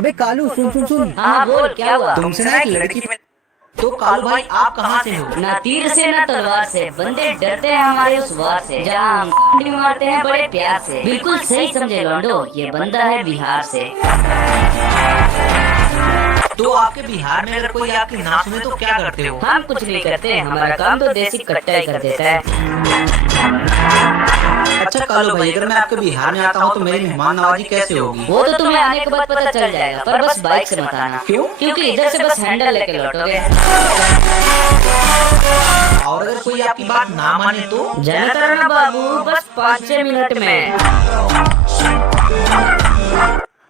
अबे कालू सुन सुन सुन। हाँ बोल, क्या हुआ? तुमसे ना एक लड़की। तो कालू भाई आप कहाँ से हो? ना तीर से ना तलवार से, बंदे डरते हैं हमारे उस वार से, जहाँ हम कुंडी मारते हैं बड़े प्यार से। बिल्कुल सही समझे लौंडो, ये बंदा है बिहार से। तो आपके बिहार में अगर कोई आपकी ना सुने तो क्या करते हो? हम कुछ नहीं करते, हमारा काम तो देसी कट्टा ही कर देता है। अच्छा कालू भाई, अगर मैं आपके बिहार में आता हूँ तो मेरी मेहमान नवाजी कैसे होगी? वो तो तुम्हें आने के बाद पता चल जाएगा, पर बस बाइक से मत आना। क्यों? क्योंकि इधर से बस हैंडल लेके लौटोगे। और अगर कोई आपकी बात ना माने तो? जाना करना बाबू, बस 5-6 मिनट में।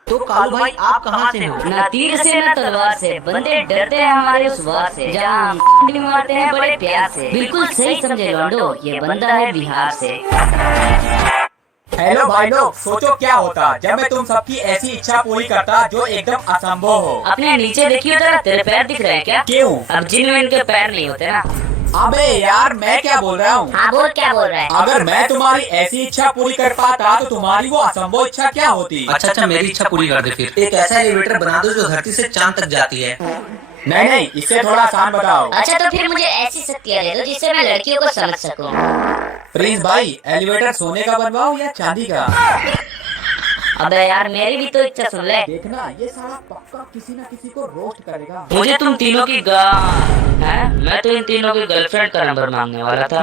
तो कालू भाई आप कहाँ से हो? ना तीर से ना तलवार से, बंदे डरते हैं हमारे उस वार से, जहाँ हम कुंडी मारते हैं बड़े प्यार से। बिल्कुल सही समझे लौंडो, ये बंदा है बिहार से। हेलो भाई लोग, सोचो क्या होता जब मैं तुम सबकी ऐसी इच्छा पूरी करता जो एकदम असंभव हो। अपने नीचे देखियो जरा, तेरे पैर दिख रहे हैं क्या? क्यों? अब जिन में इनके पैर नहीं होते ना। अबे यार, मैं क्या बोल रहा हूँ? हाँ बोल, क्या बोल रहा है? अगर मैं तुम्हारी ऐसी इच्छा पूरी कर पाता तो तुम्हारी वो असंभव इच्छा क्या होती? अच्छा मेरी इच्छा पूरी कर दे फिर। एक ऐसा एलिवेटर बना दो जो धरती से चांद तक जाती है। नहीं नहीं, इससे थोड़ा आसान बताओ। अच्छा तो फिर मुझे ऐसी शक्तियाँ दे दो जिससे मैं लड़कियों को समझ सकूं। प्रिंस भाई, एलिवेटर सोने का बनवाओ या चांदी का? अबे यार, मेरी भी तो इच्छा सुन ले। देखना, ये साला पक्का किसी न किसी को रोस्ट करेगा। मुझे तुम तीनों की मैं तो इन तीनों की गर्लफ्रेंड का नंबर मांगने वाला था।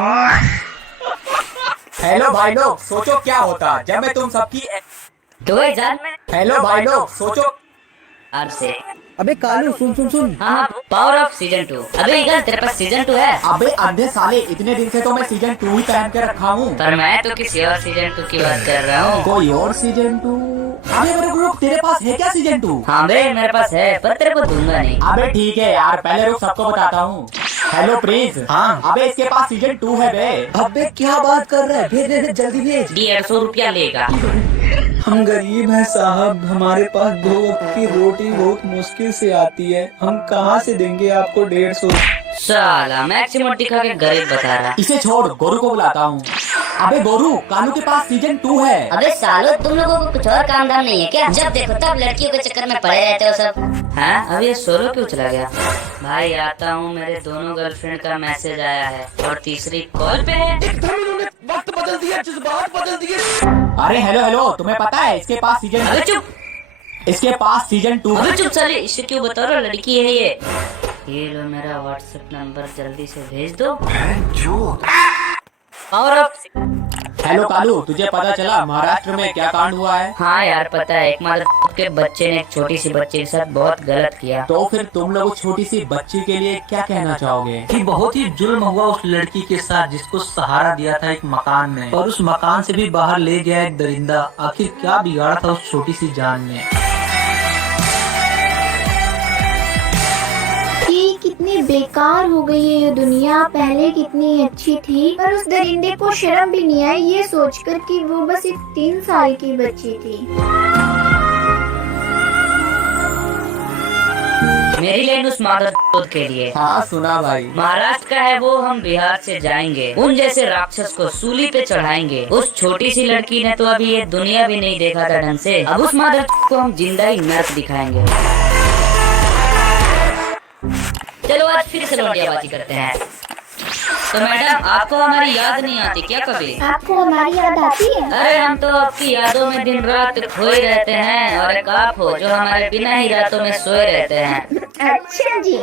हेलो भाई लोग, सोचो क्या होता जब मैं तुम सबकी तो जान में हेलो भाई लोग, सोचो। अब से अबे कालू सुन सुन सुन। हाँ, पावर ऑफ सीजन 2। अबे इधर तेरे पास सीजन 2 है? अबे अंधे साले, इतने दिन से तो मैं सीजन 2 ही पहन के रखा हूँ। पर मैं तो किसी और सीजन 2 की बात कर रहा हूँ। कोई और सीजन 2? अबे मेरे को, तेरे पास है क्या सीजन 2? हाँ बे, मेरे पास है, पर तेरे को दूंगा नहीं। अबे ठीक है यार, पहले रुक, सबको बताता हूँ। Hello Prince. हाँ। अबे इसके पास सीजन 2 है बे। अबे क्या बात कर रहा है? भेज भेज जल्दी भेज। 150 रुपया लेगा। हम गरीब हैं साहब, हमारे पास 2 वक्त की रोटी बहुत मुश्किल से आती है, हम कहाँ से देंगे आपको 150? साला मैक्सिमम दिखा के गरीब बता रहा। इसे छोड़, गोरू को बुलाता हूँ। अबे गोरू, कालू के पास सीजन 2 है। अबे सालो, तुम लोगों को कुछ और काम धाम नहीं है क्या? जब देखो तब लड़कियों के चक्कर में पड़े रहते हो सब। हाँ, अब ये सोलो क्यों चला गया? भाई आता हूँ, मेरे दोनों गर्लफ्रेंड का मैसेज आया है और तीसरी कॉल पे है। वक्त बदल दिया, जज्बात बदल दिए। अरे हेलो हेलो, तुम्हें पता है इसके पास सीजन अबे चुप। इसके पास सीजन 2 अबे चुप साले, इसे क्यों बता रहा? लड़की है ये लो मेरा व्हाट्सएप नंबर, जल्दी से भेज दो। और हेलो कालू, तुझे पता चला महाराष्ट्र में क्या कांड हुआ है? हाँ यार पता है, एक मदर के बच्चे ने एक छोटी सी बच्ची के साथ बहुत गलत किया। तो फिर तुम लोग उस छोटी सी बच्ची के लिए क्या कहना चाहोगे? कि बहुत ही जुल्म हुआ उस लड़की के साथ जिसको सहारा दिया था एक मकान में, और उस मकान से भी बाहर ले गया एक दरिंदा। आखिर क्या बिगाड़ा था उस छोटी सी जान ने? कितनी बेकार हो गई है ये दुनिया। पहले कितनी अच्छी थी, पर उस दरिंदे को शर्म भी नहीं आई ये सोचकर कि वो बस एक 3 साल की बच्ची थी। मेरी लेन उस मादर के लिए। हाँ सुना भाई। महाराष्ट्र का है वो, हम बिहार से जाएंगे, उन जैसे राक्षस को सूली पे चढ़ाएंगे। उस छोटी सी लड़की ने तो अभी ये दुनिया भी नहीं देखा था ढंग से, अब उस मादर को हम जिंदा ही नर्क दिखाएंगे। चलो आज फिर से लौंडियाबाजी करते हैं। तो मैडम, आपको हमारी याद नहीं आती क्या कभी? आपको हमारी याद आती है? अरे हम तो आपकी यादों में दिन रात खोए रहते हैं, और एक आप हो जो हमारे बिना ही रातों में सोए रहते हैं। अच्छा जी।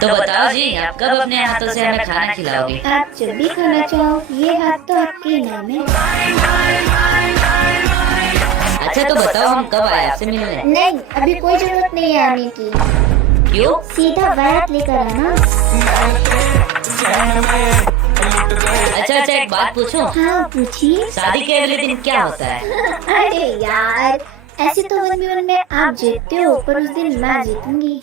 तो बताओ जी, आप कब अपने हाथों से हमें खाना खिलाओगे? आप जब भी खाना चाहो, ये हाथ तो आपके नाम है। अच्छा तो बताओ, हम कब आए आपसे मिलने? नहीं, अभी कोई जरूरत नहीं है आने की। क्यों? सीधा बारात लेकर आना। अच्छा एक बात पूछूं? हाँ पूछिए। शादी के अगले दिन क्या होता है? अरे यार, ऐसे तो 1v1 में आप जीतते हो, पर उस दिन मैं जीतूंगी।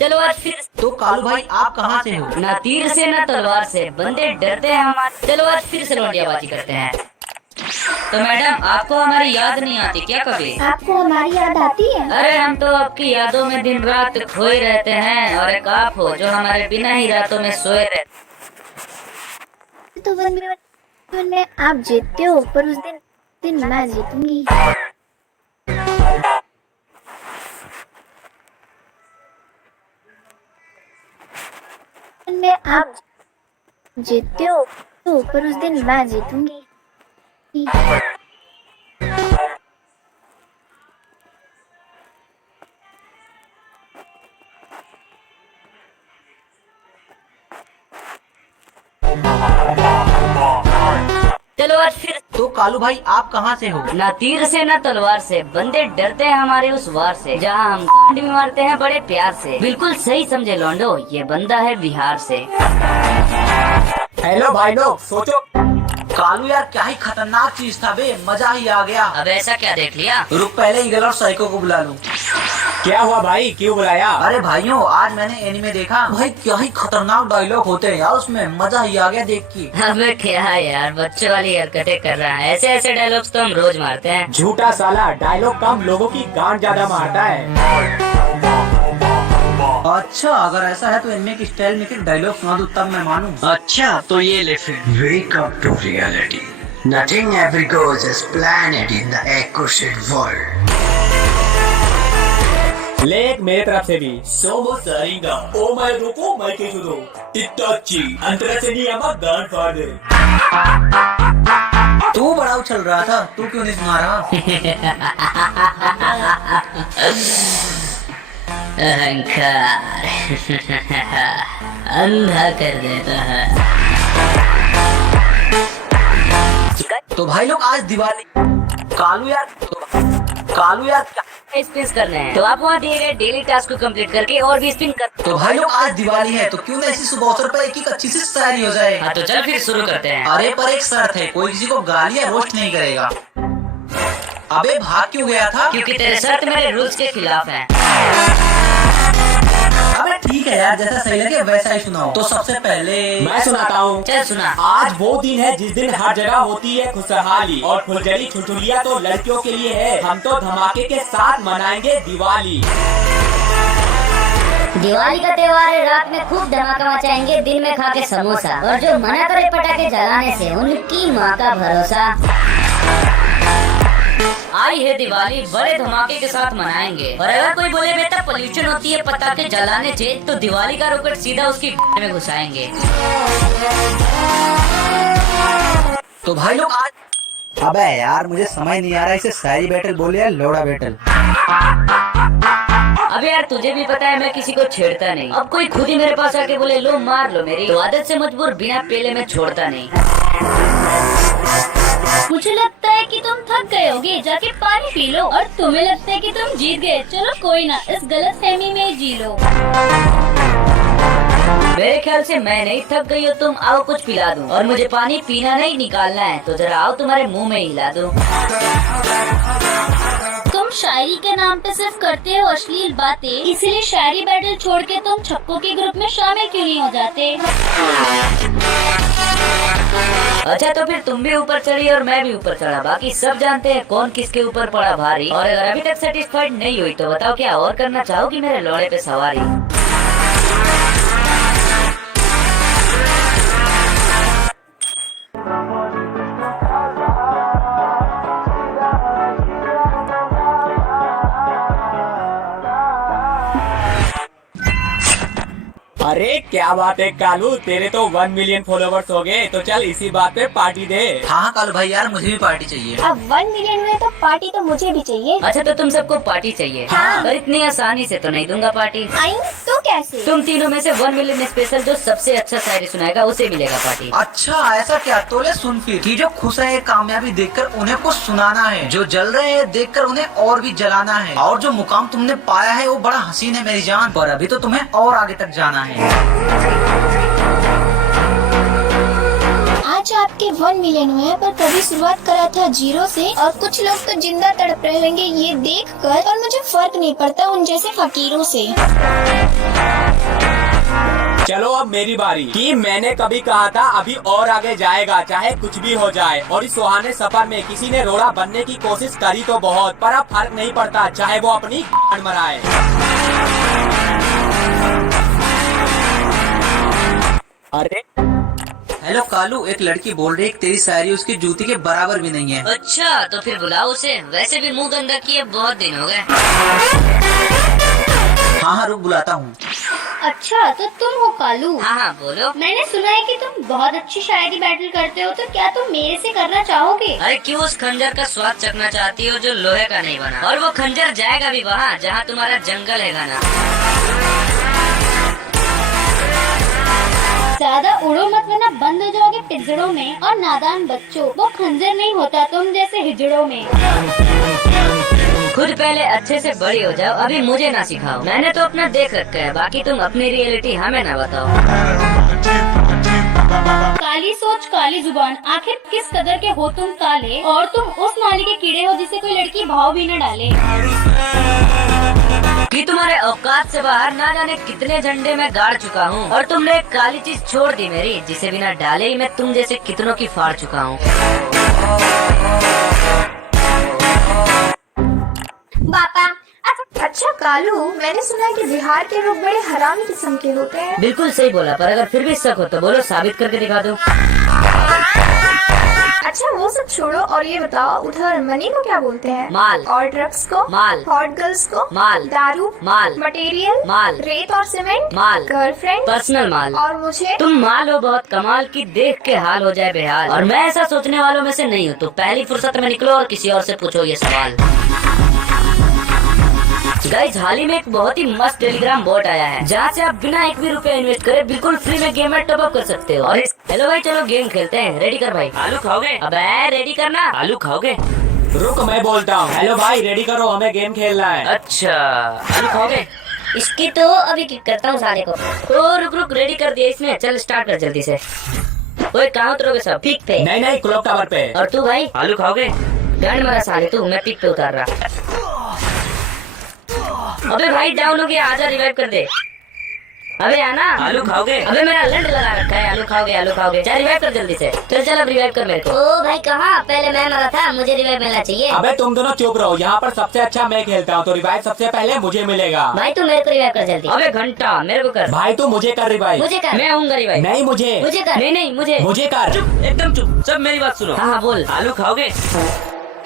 चलो आज फिर। तो कालू भाई आप कहाँ से हो? ना तीर से ना तलवार से, बंदे डरते हैं हमारे। चलो आज फिर से लौंडियाबाजी करते हैं। तो मैडम, आपको हमारी याद नहीं आती क्या कभी? आपको हमारी याद आती है? अरे हम तो आपकी यादों में दिन रात खोए रहते हैं, और एक आप हो जो हमारे बिना ही रातों में सोए रहते। तो 1v1 में आप जीतते हो पर उस दिन मैं जीतूंगी। में आप जीतते हो पर उस दिन मैं जीतूंगी। चलो आज फिर। तो कालू भाई आप कहाँ से हो? ना तीर से ना तलवार से, बंदे डरते हैं हमारे उस वार से, जहाँ हम गांड भी मारते हैं बड़े प्यार से। बिल्कुल सही समझे लौंडो, ये बंदा है बिहार से। हेलो भाई लोग, सोचो। कालू यार क्या ही खतरनाक चीज था बे, मजा ही आ गया। अब ऐसा क्या देख लिया? रुक पहले ईगल और साइको को बुला लूं। क्या हुआ भाई, क्यों बुलाया? अरे भाइयों आज मैंने एनीमे देखा भाई, क्या ही खतरनाक डायलॉग होते हैं यार उसमें, मजा ही आ गया देख के। अबे क्या यार, बच्चों वाली हरकतें कर रहा है। ऐसे ऐसे डायलॉग्स तो हम रोज मारते हैं। झूठा साला, डायलॉग कम लोगों की गांड ज्यादा मारता है। अच्छा अगर ऐसा है तो एनीमे की स्टाइल में एक डायलॉग सुना दूं तब मैं मानूं। अच्छा तो ये ले फिर। Wake up to reality. Nothing ever goes as planned in the Echoshade world. ले एक मेरे तरफ से भी। सोमो सारिंगा, ओ माय रोको माय के सुनो। इताची, अंतरा से नहीं आमा गांड फाड़ दे। तू बड़ा उछल रहा था, तू क्यों नहीं सुना रहा? अहंकार अंधा कर देता है। तो भाई लोग आज दिवाली। कालू यार क्या स्पिन करने हैं तो आप वहाँ दिए गए डेली टास्क को कंप्लीट करके और भी स्पिन कर। तो भाई लोग आज दिवाली है तो क्यों ना ऐसी सुबह अवसर पर एक अच्छी सी शायरी हो जाए। हाँ तो चल फिर शुरू करते हैं। अरे पर एक शर्त है, कोई किसी को गाली या रोस्ट नहीं करेगा। अबे भाग क्यों गया था? क्योंकि तेरे शर्त मेरे रूल्स के खिलाफ है। अबे ठीक है यार, जैसा सही लगे वैसा ही सुनाओ। तो सबसे पहले मैं सुनाता हूँ। चल सुना। आज वो दिन है जिस दिन हर जगह होती है खुशहाली और फुलझड़ी छुटुलिया तो लड़कियों के लिए है। हम तो धमाके के साथ मनाएंगे दिवाली। दिवाली का त्योहार है, रात में खूब धमाका मचाएंगे, दिन में खा के समोसा। और जो मना करे पटाखे जलाने से उनकी माँ का भरोसा। आई है दिवाली, बड़े धमाके के साथ मनाएंगे। और अगर कोई बोले बेटा पोल्यूशन होती है पटाखे जलाने से, तो दिवाली का रॉकेट सीधा उसकी में घुसाएंगे। तो भाई लोग आज। अबे यार मुझे समझ नहीं आ रहा, इसे शायरी बैटल बोले या लोड़ा बैटल। अबे यार तुझे भी पता है मैं किसी को छेड़ता नहीं। अब कोई खुद ही मेरे पास आके बोले लो मार लो मेरी, तो आदत से मजबूर बिना पेले में छोड़ता नहीं। मुझे लगता है कि तुम थक गए होगे, जाके पानी पी लो। और तुम्हें लगता है कि तुम जीत गए, चलो कोई ना, इस गलतफहमी में जी लो। मेरे ख्याल से मैं नहीं थक गई हो तुम, आओ कुछ पिला दूं। और मुझे पानी पीना नहीं निकालना है, तो जरा आओ तुम्हारे मुंह में हिला दूं। तुम शायरी के नाम पे सिर्फ करते हो अश्लील बातें, इसीलिए शायरी बैटल छोड़ के तुम छक्कों के ग्रुप में शामिल क्यों नहीं हो जाते? अच्छा तो फिर तुम भी ऊपर चढ़ी और मैं भी ऊपर चढ़ा, बाकी सब जानते हैं कौन किसके ऊपर पड़ा भारी। और अगर अभी तक सेटिस्फाइड नहीं हुई तो बताओ क्या और करना चाहोगी मेरे लोड़े पे सवारी? अरे क्या बात है कालू, तेरे तो 1 मिलियन फॉलोवर्स हो गए, तो चल इसी बात पे पार्टी दे। हाँ कालू भाई यार मुझे भी पार्टी चाहिए। अब 1 मिलियन हुए तो पार्टी तो मुझे भी चाहिए। अच्छा तो तुम सबको पार्टी चाहिए? हाँ। पर इतनी आसानी से तो नहीं दूंगा पार्टी। आई तो कैसे? तुम तीनों में से 1 मिलियन स्पेशल जो सबसे अच्छा शायरी सुनाएगा उसे मिलेगा पार्टी। अच्छा ऐसा क्या? तो ले सुन फिर कि जो खुश है कामयाबी देखकर उन्हें कुछ सुनाना है, जो जल रहे हैं देखकर उन्हें और भी जलाना है, और जो मुकाम तुमने पाया है वो बड़ा हसीन है मेरी जान, पर अभी तो तुम्हें और आगे तक जाना है। आज आपके 1 मिलियन हुए हैं, पर कभी शुरुआत करा था 0 से। और कुछ लोग तो जिंदा तड़प रहे होंगे ये देखकर, और मुझे फर्क नहीं पड़ता उन जैसे फकीरों से। चलो अब मेरी बारी। कि मैंने कभी कहा था अभी और आगे जाएगा, चाहे कुछ भी हो जाए। और इस सुहाने सफर में किसी ने रोड़ा बनने की कोशिश करी तो बहुत, पर अब फर्क नहीं पड़ता चाहे वो अपनी मराए। हेलो कालू, एक लड़की बोल रही है कि तेरी शायरी उसकी जूती के बराबर भी नहीं है। अच्छा तो फिर बुलाओ उसे, वैसे भी मुंह गंदा किए बहुत दिन हो गए। हाँ हाँ रुक, बुलाता हूँ। अच्छा तो तुम हो कालू। हाँ हाँ बोलो। मैंने सुना है कि तुम बहुत अच्छी शायरी बैटल करते हो, तो क्या तुम मेरे से करना चाहोगे? अरे क्यों उस खंजर का स्वाद चखना चाहती हो जो लोहे का नहीं बना, और वो खंजर जाएगा भी वहाँ जहाँ तुम्हारा जंगल है घना। ज्यादा उड़ो मत वरना बंद हो जाओगे पिंजड़ों में। और नादान बच्चों, वो खंजर नहीं होता तुम जैसे हिजड़ों में। खुद पहले अच्छे से बड़ी हो जाओ, अभी मुझे ना सिखाओ। मैंने तो अपना देख रखा है, बाकी तुम अपनी रियलिटी हमें ना बताओ। काली सोच काली जुबान, आखिर किस कदर के हो तुम काले, और तुम उस नाली के कीड़े हो जिसे कोई लड़की भाव भी न डाले। कि तुम्हारे औकात से बाहर ना जाने कितने झंडे में गाड़ चुका हूँ, और तुमने एक काली चीज छोड़ दी मेरी, जिसे बिना डाले ही मैं तुम जैसे कितनों की फाड़ चुका हूँ। पापा। अच्छा कालू, मैंने सुना है कि बिहार के लोग बड़े हरामी किस्म के होते हैं। बिल्कुल सही बोला, पर अगर फिर भी शक हो तो बोलो, साबित करके दिखा दो। अच्छा वो सब छोड़ो और ये बताओ, उधर मनी को क्या बोलते हैं? माल। और ड्रग्स को? माल। हॉट गर्ल्स को? माल। दारू? माल। मटेरियल? माल। रेत और सीमेंट? माल। गर्लफ्रेंड? पर्सनल माल। और मुझे? तुम माल हो बहुत कमाल की, देख के हाल हो जाए बेहाल, और मैं ऐसा सोचने वालों में से नहीं हूँ। तो पहली फुर्सत में निकलो और किसी और से पूछो ये सवाल। गाइस, हाल ही में एक बहुत ही मस्त टेलीग्राम बोट आया है, जहाँ से आप बिना एक भी रुपया इन्वेस्ट करे बिल्कुल फ्री में गेम में टॉपअप कर सकते हो। और हेलो भाई, चलो गेम खेलते हैं। रेडी कर भाई। आलू खाओगे? अबे रेडी करना। आलू खाओगे? रुक मैं बोलता हूँ। हेलो भाई, रेडी करो, हमें गेम खेलना है। अच्छा, आलू खाओगे? इसकी तो अभी किक करता हूँ साले को। ओ रुक, रेडी कर दिया इसने। चल स्टार्ट कर जल्दी से। ओए कहाँ उतरोगे सब? पिक पे। नहीं क्लॉक टावर पे। और तू भाई? आलू खाओगे? गांड मारा साले तू, मैं पिक पे उतार रहा। अबे भाई डाउन हो गया, आजा रिवाइव कर दे। अबे आना। आलू खाओगे? अबे मेरा लंड लगा रखा है। आलू खाओगे? चल रिवाइव कर जल्दी से। चल अब रिवाइव कर मेरे को। ओ भाई कहाँ? पहले मैं मरा था, मुझे रिवाइव मिलना चाहिए। अबे तुम दोनों चुप रहो, यहाँ पर सबसे अच्छा मैं खेलता हूँ, तो रिवाइव सबसे पहले मुझे मिलेगा। भाई तू मेरे को रिवाइव कर जल्दी। अबे घंटा मेरे को कर। भाई तू मुझे कर रिवाइव। मुझे कर। मैं आऊंगा रिवाइव। नहीं मुझे। मुझे कर। नहीं मुझे। मुझे कर। चुप, एकदम चुप। सब मेरी बात सुनो। हाँ बोल। आलू खाओगे?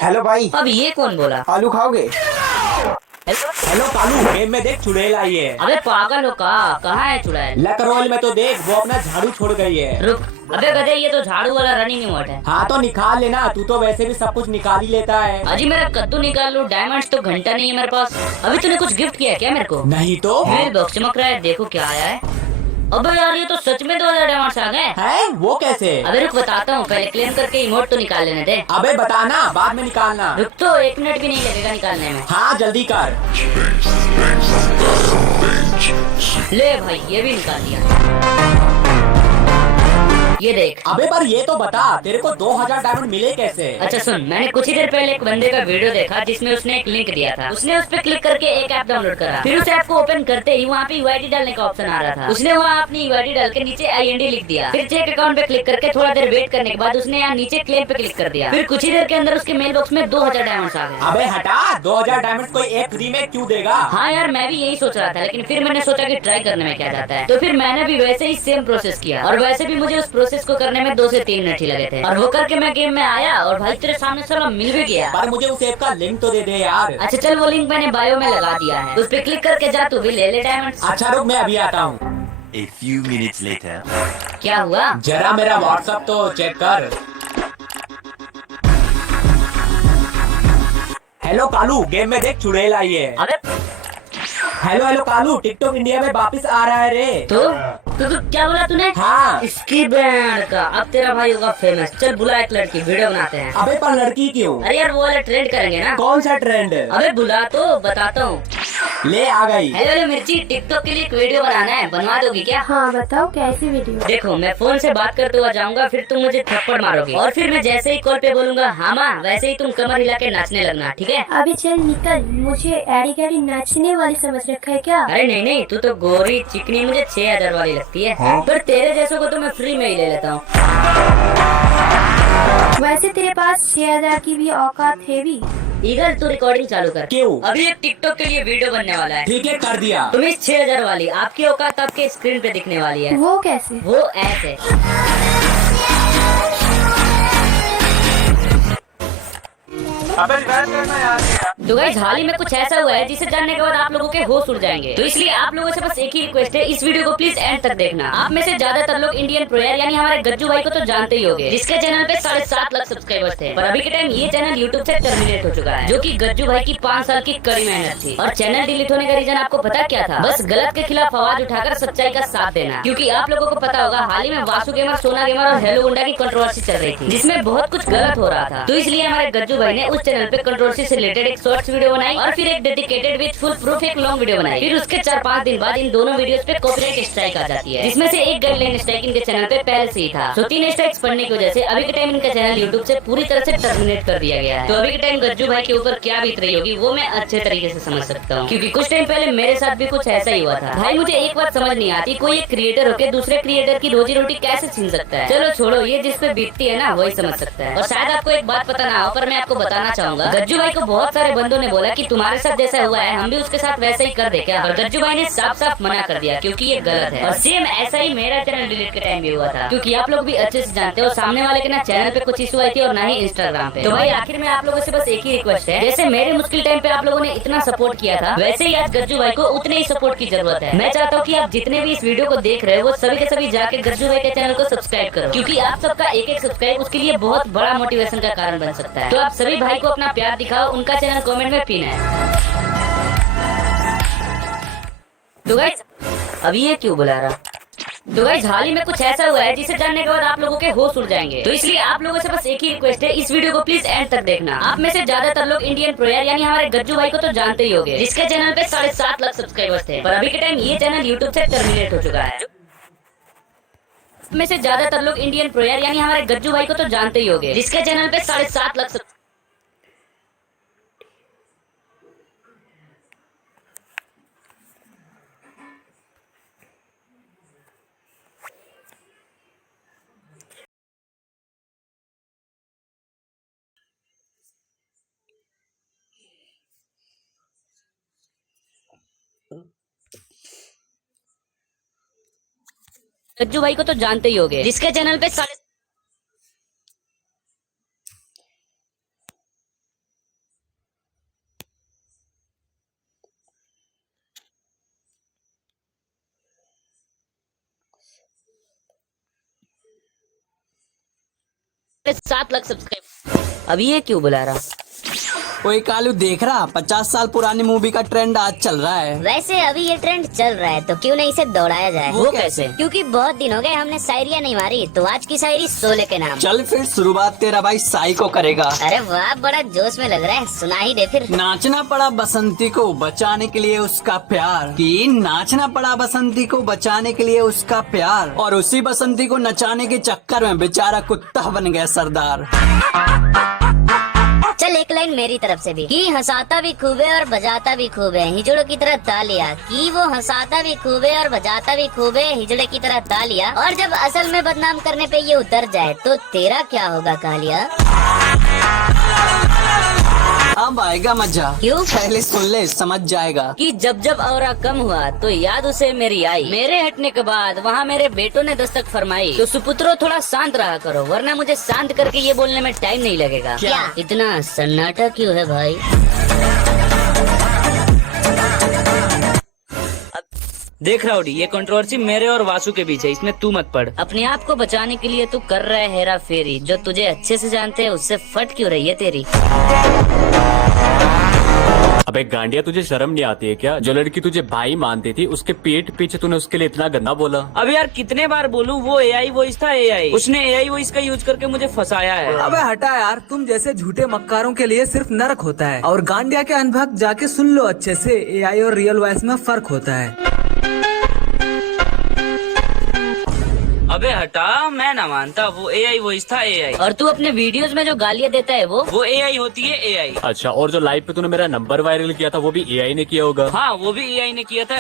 हेलो भाई, अब ये कौन बोला? आलू खाओगे? हेलो कालू, गेम में देख चुड़ैल आई है। अबे पागल हो कहाँ है चुड़ैल? लकरोल में तो देख, वो अपना झाड़ू छोड़ गई है। रुक, अबे गधे, ये तो झाड़ू वाला रनिंग इमोट है। हाँ तो निकाल लेना, तू तो वैसे भी सब कुछ निकाल ही लेता है। अजी मेरा कद्दू निकाल लूं, डायमंड्स तो घंटा नहीं है मेरे पास। अभी तूने कुछ गिफ्ट किया है क्या मेरे को? नहीं तो। मेरे बॉक्स चमक रहा है, देखो क्या आया है। अबे यार ये तो सच में 2000 डायमंड्स आ गए। है वो कैसे? अबे रुक बताता हूँ, पहले क्लेम करके इमोट तो निकाल लेने दे। अबे बताना, बाद में निकालना। रुक तो 1 मिनट भी नहीं लगेगा निकालने में। हाँ जल्दी कर। ले भाई, ये भी निकाल दिया। ये देख। अबे पर ये तो बता, तेरे को 2000 डायमंड मिले कैसे? अच्छा सुन, मैंने कुछ ही देर पहले एक बंदे का वीडियो देखा जिसमें उसने एक लिंक दिया था। उसने उस पर क्लिक करके एक ऐप डाउनलोड करा, फिर उस ऐप को ओपन करते ही वहाँ पे यूआईडी डालने का ऑप्शन आ रहा था। उसने वहाँ अपनी यूआईडी डाल के नीचे IND लिख दिया, फिर चेक अकाउंट पे क्लिक करके थोड़ा देर वेट करने के बाद उसने यहाँ नीचे क्लेम पे क्लिक कर दिया। फिर कुछ ही देर के अंदर उसके मेल बॉक्स में 2000 डायमंड्स आ गए। अबे हटा, 2000 डायमंड कोई एक फ्री में क्यों देगा? हाँ यार मैं भी यही सोच रहा था, लेकिन फिर मैंने सोचा कि ट्राई करने में क्या जाता है, तो फिर मैंने भी वैसे ही सेम प्रोसेस किया। और वैसे भी मुझे उस प्रोसेस को करने में 2 से 3 मिनट ही लगे थे, और वो करके मैं गेम में आया और भाई तेरे सामने साला मिल भी गया। पर मुझे उस ऐप का लिंक तो दे दे यार। अच्छा चल, वो लिंक मैंने बायो में लगा दिया है, उस पे क्लिक करके जा, तू भी ले ले डायमंड्स। अच्छा रुक, मैं अभी आता हूँ। A few minutes later. क्या हुआ? जरा मेरा व्हाट्सएप तो चेक कर। हेलो कालू, गेम में देख चुड़ैल आई है। अबे हेलो कालू, टिकटॉक इंडिया में वापस आ रहा है रे। तो क्या बोला तूने? हाँ। इसकी बैंड का अब तेरा भाई होगा फेमस। चल बुला एक लड़की, वीडियो बनाते हैं। अबे पर लड़की क्यों? अरे यार वो वाला ट्रेंड करेंगे ना। कौन सा ट्रेंड? अबे बुला तो बताता हूँ। ले आ गई। हेलो मिर्ची, टिकटॉक के लिए एक वीडियो बनाना है, बनवा दोगी क्या? हाँ बताओ कैसी वीडियो? देखो मैं फोन से बात करते हुआ जाऊंगा, फिर तुम मुझे थप्पड़ मारोगे, और फिर मैं जैसे ही कॉल पे बोलूंगा हाँ माँ, वैसे ही तुम कमर हिला के नाचने लगना, ठीक है? अभी चल निकल, मुझे एड़ी गैडी नाचने वाली समझ रखा है क्या? अरे नहीं, तू तो गोरी चिकनी मुझे 6000 वाली लगती है। पर तेरे जैसों को तो मैं फ्री में ही ले लेता हूँ। वैसे तेरे पास 6000 की भी औकात है भी। ईगल तू रिकॉर्डिंग चालू कर। क्यों? अभी एक टिकटॉक के लिए वीडियो बनने वाला है। ठीक है कर दिया। तुम इस 6000 वाली, आपकी औकात आपके स्क्रीन पे दिखने वाली है। वो कैसे? वो ऐसे तो गाइस हाल ही में कुछ ऐसा हुआ है जिसे जानने के बाद आप लोगों के होश उड़ जाएंगे। तो इसलिए आप लोगों से बस एक ही रिक्वेस्ट है, इस वीडियो को प्लीज एंड तक देखना। आप में से ज्यादातर लोग इंडियन प्रोयर यानी हमारे गज्जू भाई को तो जानते ही होंगे, जिसके चैनल पे 7.5 लाख सब्सक्राइबर्स थे। पर अभी के टाइम ये चैनल यूट्यूब से टर्मिनेट हो चुका है, जो कि गज्जू भाई की 5 साल की कड़ी मेहनत थी। और चैनल डिलीट होने का रीजन आपको पता क्या था? बस गलत के खिलाफ आवाज उठाकर सच्चाई का साथ देना। क्योंकि आप लोगों को पता होगा हाल ही में वासु गेमर, सोना गेमर और हेलो गुंडा की कंट्रोवर्सी चल रही थी, जिसमें बहुत कुछ गलत हो रहा था। तो इसलिए हमारे गज्जू भाई ने उस चैनल पे कंट्रोवर्सी से रिलेटेड एक शॉर्ट्स वीडियो बनाई और फिर एक डेडिकेटेड विद फुल प्रूफ एक लॉन्ग वीडियो बनाई। फिर उसके 4-5 दिन बाद इन दोनों वीडियोस पे कॉपीराइट स्ट्राइक आ जाती है, जिसमें से एक गाइडलाइन स्ट्राइक इनके चैनल पे पहले से ही था। तो 3 स्ट्राइक्स पड़ने की वजह से अभी के टाइम इनका चैनल यूट्यूब से पूरी तरह से टर्मिनेट कर दिया गया है। तो अभी के टाइम गज्जू भाई के ऊपर क्या बीत रही होगी वो मैं अच्छे तरीके से समझ सकता हूँ, क्योंकि कुछ टाइम पहले मेरे साथ भी कुछ ऐसा ही हुआ था। भाई मुझे एक बात समझ नहीं आती, कोई एक क्रिएटर होकर दूसरे क्रिएटर की रोजी रोटी कैसे छीन सकता है? चलो छोड़ो, ये जिस पे बीतती है ना वही समझ सकता है। और शायद आपको एक बात पता ना हो, पर मैं आपको बताना चाहूंगा, गज्जू भाई को बहुत सारे बंदों ने बोला कि तुम्हारे साथ जैसा हुआ है हम भी उसके साथ वैसे ही कर दे क्या? और गज्जू भाई ने साफ साफ मना कर दिया, क्योंकि ये गलत है। और सेम ऐसा ही मेरा चैनल डिलीट के टाइम भी हुआ था, क्योंकि आप लोग भी अच्छे से जानते हो सामने वाले के ना चैनल पे कुछ इशू आई थी और ना ही इंस्टाग्राम पे। तो भाई आखिर में आप लोगों से बस एक ही रिक्वेस्ट है, जैसे मेरे मुश्किल टाइम पे आप लोगों ने इतना सपोर्ट किया था, वैसे ही आज गज्जू भाई को उतने ही सपोर्ट की जरूरत है। मैं चाहता हूँ कि आप जितने भी इस वीडियो को देख रहे हो वो सभी के सभी जाके गज्जू भाई के चैनल को सब्सक्राइब करो, क्योंकि आप सबका एक सब्सक्राइब उसके लिए बहुत बड़ा मोटिवेशन का कारण बन सकता है। तो आप सभी भाई को अपना प्यार दिखाओ, उनका चैनल कमेंट में पिन है। तो गाइस अभी ये क्यों बुला रहा? तो गाइस हाल ही में कुछ ऐसा हुआ है जिसे जानने के बाद आप लोगों के होश उड़ जाएंगे। तो इसलिए आप लोगों से बस एक ही रिक्वेस्ट है, इस वीडियो को प्लीज एंड तक देखना। आप में से ज्यादातर लोग इंडियन प्रोयर यानी हमारे गज्जू भाई को तो जानते ही होंगे, जिसके चैनल पे 7.5 लाख सब्सक्राइबर्स थे। पर अभी के टाइम ये चैनल यूट्यूब से टर्मिनेट हो चुका है। में से ज्यादातर लोग इंडियन प्रोयर यानी हमारे गज्जू भाई को तो जानते ही होंगे, जिसके चैनल पे 7.5 लाख गज्जू भाई को तो जानते ही होंगे, जिसके चैनल पे 7 लाख सब्सक्राइब। अभी ये क्यों बुला रहा? ओए कालू देख रहा 50 साल पुरानी मूवी का ट्रेंड आज चल रहा है। वैसे अभी ये ट्रेंड चल रहा है तो क्यों नहीं इसे दौड़ाया जाए? वो कैसे? क्योंकि बहुत दिन हो गए हमने शायरियाँ नहीं मारी, तो आज की शायरी शोले के नाम। चल फिर शुरुआत तेरा भाई साई को करेगा। अरे वाह, बड़ा जोश में लग रहा है, सुना ही दे फिर। नाचना पड़ा बसंती को बचाने के लिए उसका प्यार, कि नाचना पड़ा बसंती को बचाने के लिए उसका प्यार, और उसी बसंती को नचाने के चक्कर में बेचारा कुत्ता बन गया सरदार। चल एक लाइन मेरी तरफ से भी, कि हंसाता भी खूब है और बजाता भी खूब है हिजड़ों की तरह तालियां, कि वो हंसाता भी खूब है और बजाता भी खूब है हिजड़े की तरह तालियां, और जब असल में बदनाम करने पे ये उतर जाए तो तेरा क्या होगा कालिया? अब आएगा मजा, क्यों? पहले सुन ले समझ जाएगा। कि जब जब औरा कम हुआ तो याद उसे मेरी आई, मेरे हटने के बाद वहाँ मेरे बेटों ने दस्तक फरमाई। तो सुपुत्रो थोड़ा शांत रहा करो, वरना मुझे शांत करके ये बोलने में टाइम नहीं लगेगा। क्या इतना सन्नाटा क्यों है भाई? देख राउडी, ये कंट्रोवर्सी मेरे और वासु के बीच है, इसमें तू मत पड़। अपने आप को बचाने के लिए तू कर रहा है हेरा फेरी, जो तुझे अच्छे से जानते हैं उससे फट क्यों रही है तेरी? अबे गांडिया, तुझे शर्म नहीं आती है क्या? जो लड़की तुझे भाई मानती थी उसके पीठ पीछे तूने उसके लिए इतना गंदा बोला। अब यार कितने बार बोलूं, वो एआई वॉइस था एआई, उसने एआई वॉइस का यूज करके मुझे फंसाया है। अबे हटा यार, तुम जैसे झूठे मक्कारों के लिए सिर्फ नरक होता है, और गांडिया के अनुभव जाके सुन लो अच्छे से, एआई और रियल वॉइस में फर्क होता है। अबे हटा, मैं ना मानता, वो एआई वॉइस था एआई। और तू अपने वीडियोस में जो गालियां देता है वो एआई होती है एआई। अच्छा, और जो लाइव पे तूने मेरा नंबर वायरल किया था वो भी एआई ने किया होगा? हाँ, वो भी एआई ने किया था।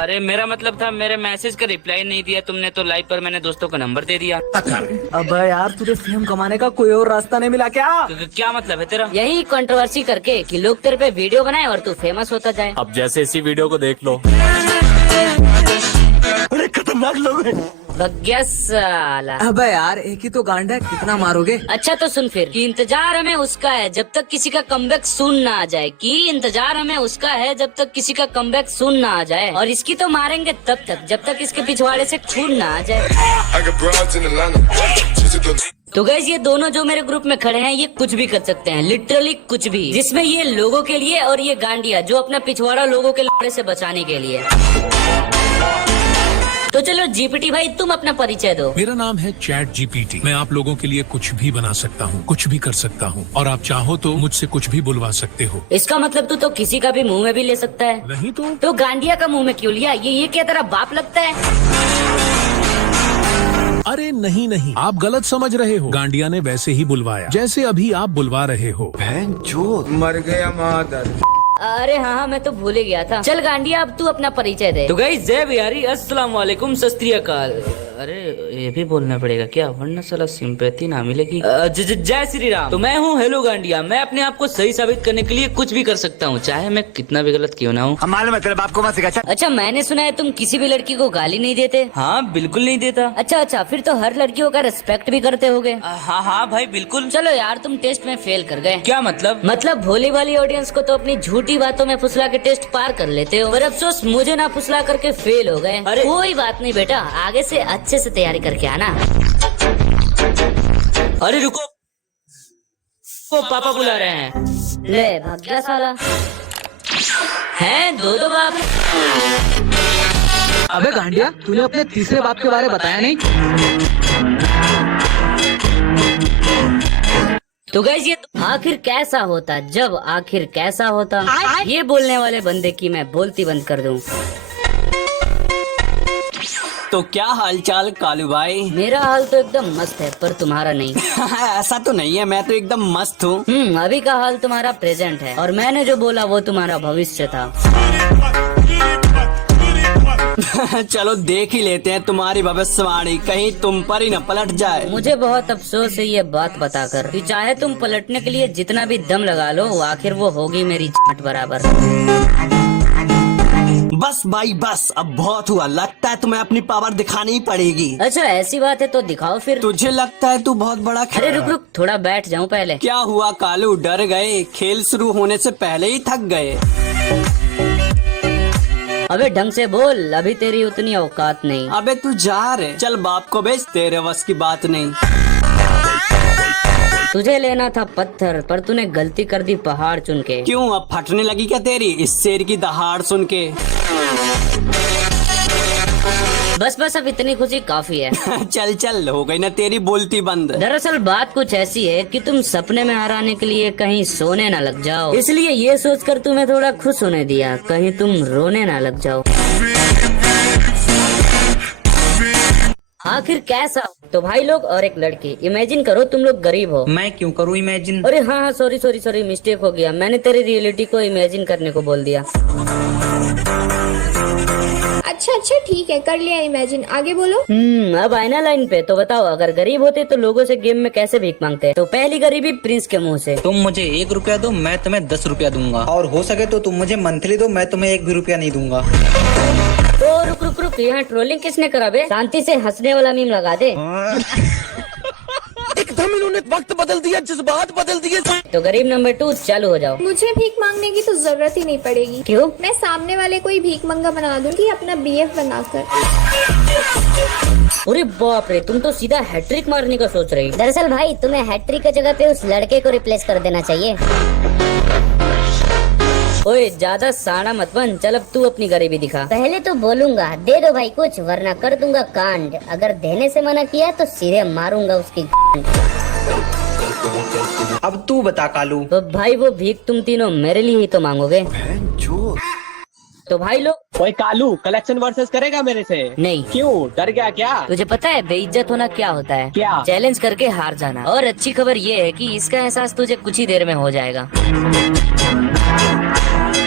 अरे मेरा मतलब था, मेरे मैसेज का रिप्लाई नहीं दिया तुमने तो लाइव पर मैंने दोस्तों को नंबर दे दिया। अबे यार, तुझे फेम कमाने का कोई और रास्ता नहीं मिला क्या? क्या मतलब है तेरा? यही कंट्रोवर्सी करके कि लोग तेरे पे वीडियो बनाए और तू फेमस होता जाए। अब जैसे इसी वीडियो को देख लो। अरे खतरनाक लोग हैं। भग्या साला। अबे यार एक ही तो गांडा है, कितना मारोगे? अच्छा तो सुन फिर कि इंतजार हमें उसका है जब तक किसी का कमबैक सुन ना आ जाए, कि इंतजार हमें उसका है जब तक किसी का कमबैक सुन ना आ जाए, और इसकी तो मारेंगे तब तक जब तक इसके पिछवाड़े से खून ना आ जाए। तो गैस ये दोनों जो मेरे ग्रुप में खड़े हैं ये कुछ भी कर सकते हैं, लिटरली कुछ भी, जिसमें ये लोगों के लिए और ये गांडिया जो अपना पिछवाड़ा लोगों के लड़े से बचाने के लिए। तो चलो जीपीटी भाई तुम अपना परिचय दो। मेरा नाम है चैट जीपीटी। मैं आप लोगों के लिए कुछ भी बना सकता हूँ, कुछ भी कर सकता हूँ, और आप चाहो तो मुझसे कुछ भी बुलवा सकते हो। इसका मतलब तू तो किसी का भी मुंह में भी ले सकता है। नहीं तो गांडिया का मुंह में क्यों लिया? ये क्या तेरा बाप लगता है? अरे नहीं नहीं, आप गलत समझ रहे हो। गांडिया ने वैसे ही बुलवाया जैसे अभी आप बुलवा रहे हो। मर गया मादर। अरे हाँ मैं तो भूल ही गया था। चल गांडिया अब तू अपना परिचय दे। तो गाइस जय बिहारी, अस्सलाम वालेकुम, सत श्री अकाल। अरे ये भी बोलना पड़ेगा क्या, वरना साला सिंपैथी ना मिलेगी। जय श्री राम। तो मैं हूँ हेलो गांडिया। मैं अपने आप को सही साबित करने के लिए कुछ भी कर सकता हूँ, चाहे मैं कितना भी गलत क्यों ना हूँ। मतलब आपको मत सिखा। अच्छा मैंने सुना है तुम किसी भी लड़की को गाली नहीं देते। हाँ बिल्कुल नहीं देता। अच्छा फिर तो हर लड़कियों का रिस्पेक्ट भी करते होगे। हाँ भाई बिल्कुल। चलो यार तुम टेस्ट में फेल कर गए। क्या मतलब? मतलब भोली वाली ऑडियंस को तो अपनी झूठी बातों में फुसला के टेस्ट पार कर लेते हो, पर अफसोस मुझे ना फुसला करके फेल हो गए। अरे कोई बात नहीं बेटा, आगे से अच्छे से तैयारी करके आना। अरे रुको, वो पापा बुला रहे हैं। ले भाग गया साला। हैं दो बाप। अबे गांडिया तूने अपने तीसरे बाप के बारे में बताया नहीं। तो गाइस ये आखिर कैसा होता जब आखिर कैसा होता, ये बोलने वाले बंदे की मैं बोलती बंद कर दूं। तो क्या हालचाल कालू भाई? मेरा हाल तो एकदम मस्त है, पर तुम्हारा नहीं। ऐसा तो नहीं है, मैं तो एकदम मस्त हूँ। अभी का हाल तुम्हारा प्रेजेंट है, और मैंने जो बोला वो तुम्हारा भविष्य था। चलो देख ही लेते हैं तुम्हारी भविष्यवाणी, कहीं तुम पर ही न पलट जाए। मुझे बहुत अफसोस है ये बात बताकर कि चाहे तुम पलटने के लिए जितना भी दम लगा लो, आखिर वो होगी मेरी छाट बराबर। बस भाई बस, अब बहुत हुआ। लगता है तुम्हें अपनी पावर दिखानी ही पड़ेगी। अच्छा ऐसी बात है तो दिखाओ फिर। तुझे लगता है तू बहुत बड़ा अरे रुक थोड़ा बैठ जाऊं पहले। क्या हुआ कालू, डर गए? खेल शुरू होने से पहले ही थक गए। अबे ढंग से बोल, अभी तेरी उतनी औकात नहीं। अबे तू जा रे, चल बाप को बेच, तेरे बस की बात नहीं। तुझे लेना था पत्थर, पर तूने गलती कर दी पहाड़ चुन के। क्यों अब फटने लगी क्या तेरी इस शेर की दहाड़ सुन के? बस अब इतनी खुशी काफी है। चल हो गई ना तेरी बोलती बंद। दरअसल बात कुछ ऐसी है कि तुम सपने में हराने के लिए कहीं सोने ना लग जाओ, इसलिए ये सोचकर तुम्हें थोड़ा खुश होने दिया, कहीं तुम रोने ना लग जाओ। आखिर कैसा? तो भाई लोग और एक लड़की, इमेजिन करो तुम लोग गरीब हो। मैं क्यों करूँ इमेजिन? अरे हाँ सॉरी मिस्टेक हो गया, मैंने तेरी रियलिटी को इमेजिन करने को बोल दिया। अच्छा ठीक है, कर लिया इमेजिन, आगे बोलो। अब आए ना लाइन पे। तो बताओ अगर गरीब होते तो लोगों से गेम में कैसे भीख मांगते? तो पहली गरीबी प्रिंस के मुंह से। तुम मुझे 1 रुपया दो, मैं तुम्हें 10 रुपया दूंगा, और हो सके तो तुम मुझे मंथली दो, मैं तुम्हें 1 भी रुपया नहीं दूंगा। तो रुक यहाँ ट्रोलिंग किसने करा बे? शांति से हंसने वाला मीम लगा दे। एकदम इन्होंने वक्त बदल दिया, जज्बात बदल दिए। तो गरीब नंबर 2 चालू हो जाओ। मुझे भीख मांगने की तो जरूरत ही नहीं पड़ेगी। क्यों? मैं सामने वाले को ही भीख मंगा बना दूंगी अपना BF बनाकर। अरे बाप रे, तुम तो सीधा हैट्रिक मारने का सोच रही। दरअसल भाई तुम्हें हैट्रिक की जगह पे उस लड़के को रिप्लेस कर देना चाहिए। ओए ज्यादा साड़ा मत बन, चल अब तू अपनी गरीबी दिखा। पहले तो बोलूंगा दे दो भाई कुछ, वरना कर दूंगा कांड। अगर देने से मना किया तो सीधे मारूंगा उसकी। अब तू बता कालू। तो भाई वो भीख तुम तीनों मेरे लिए ही तो मांगोगे। तो भाई लोग। ओए कालू, कलेक्शन वर्सेस करेगा मेरे से? नहीं। क्यों, डर गया क्या? तुझे पता है बेइज्जत होना क्या होता है? क्या? चैलेंज करके हार जाना। और अच्छी खबर ये है कि इसका एहसास तुझे कुछ ही देर में हो जाएगा।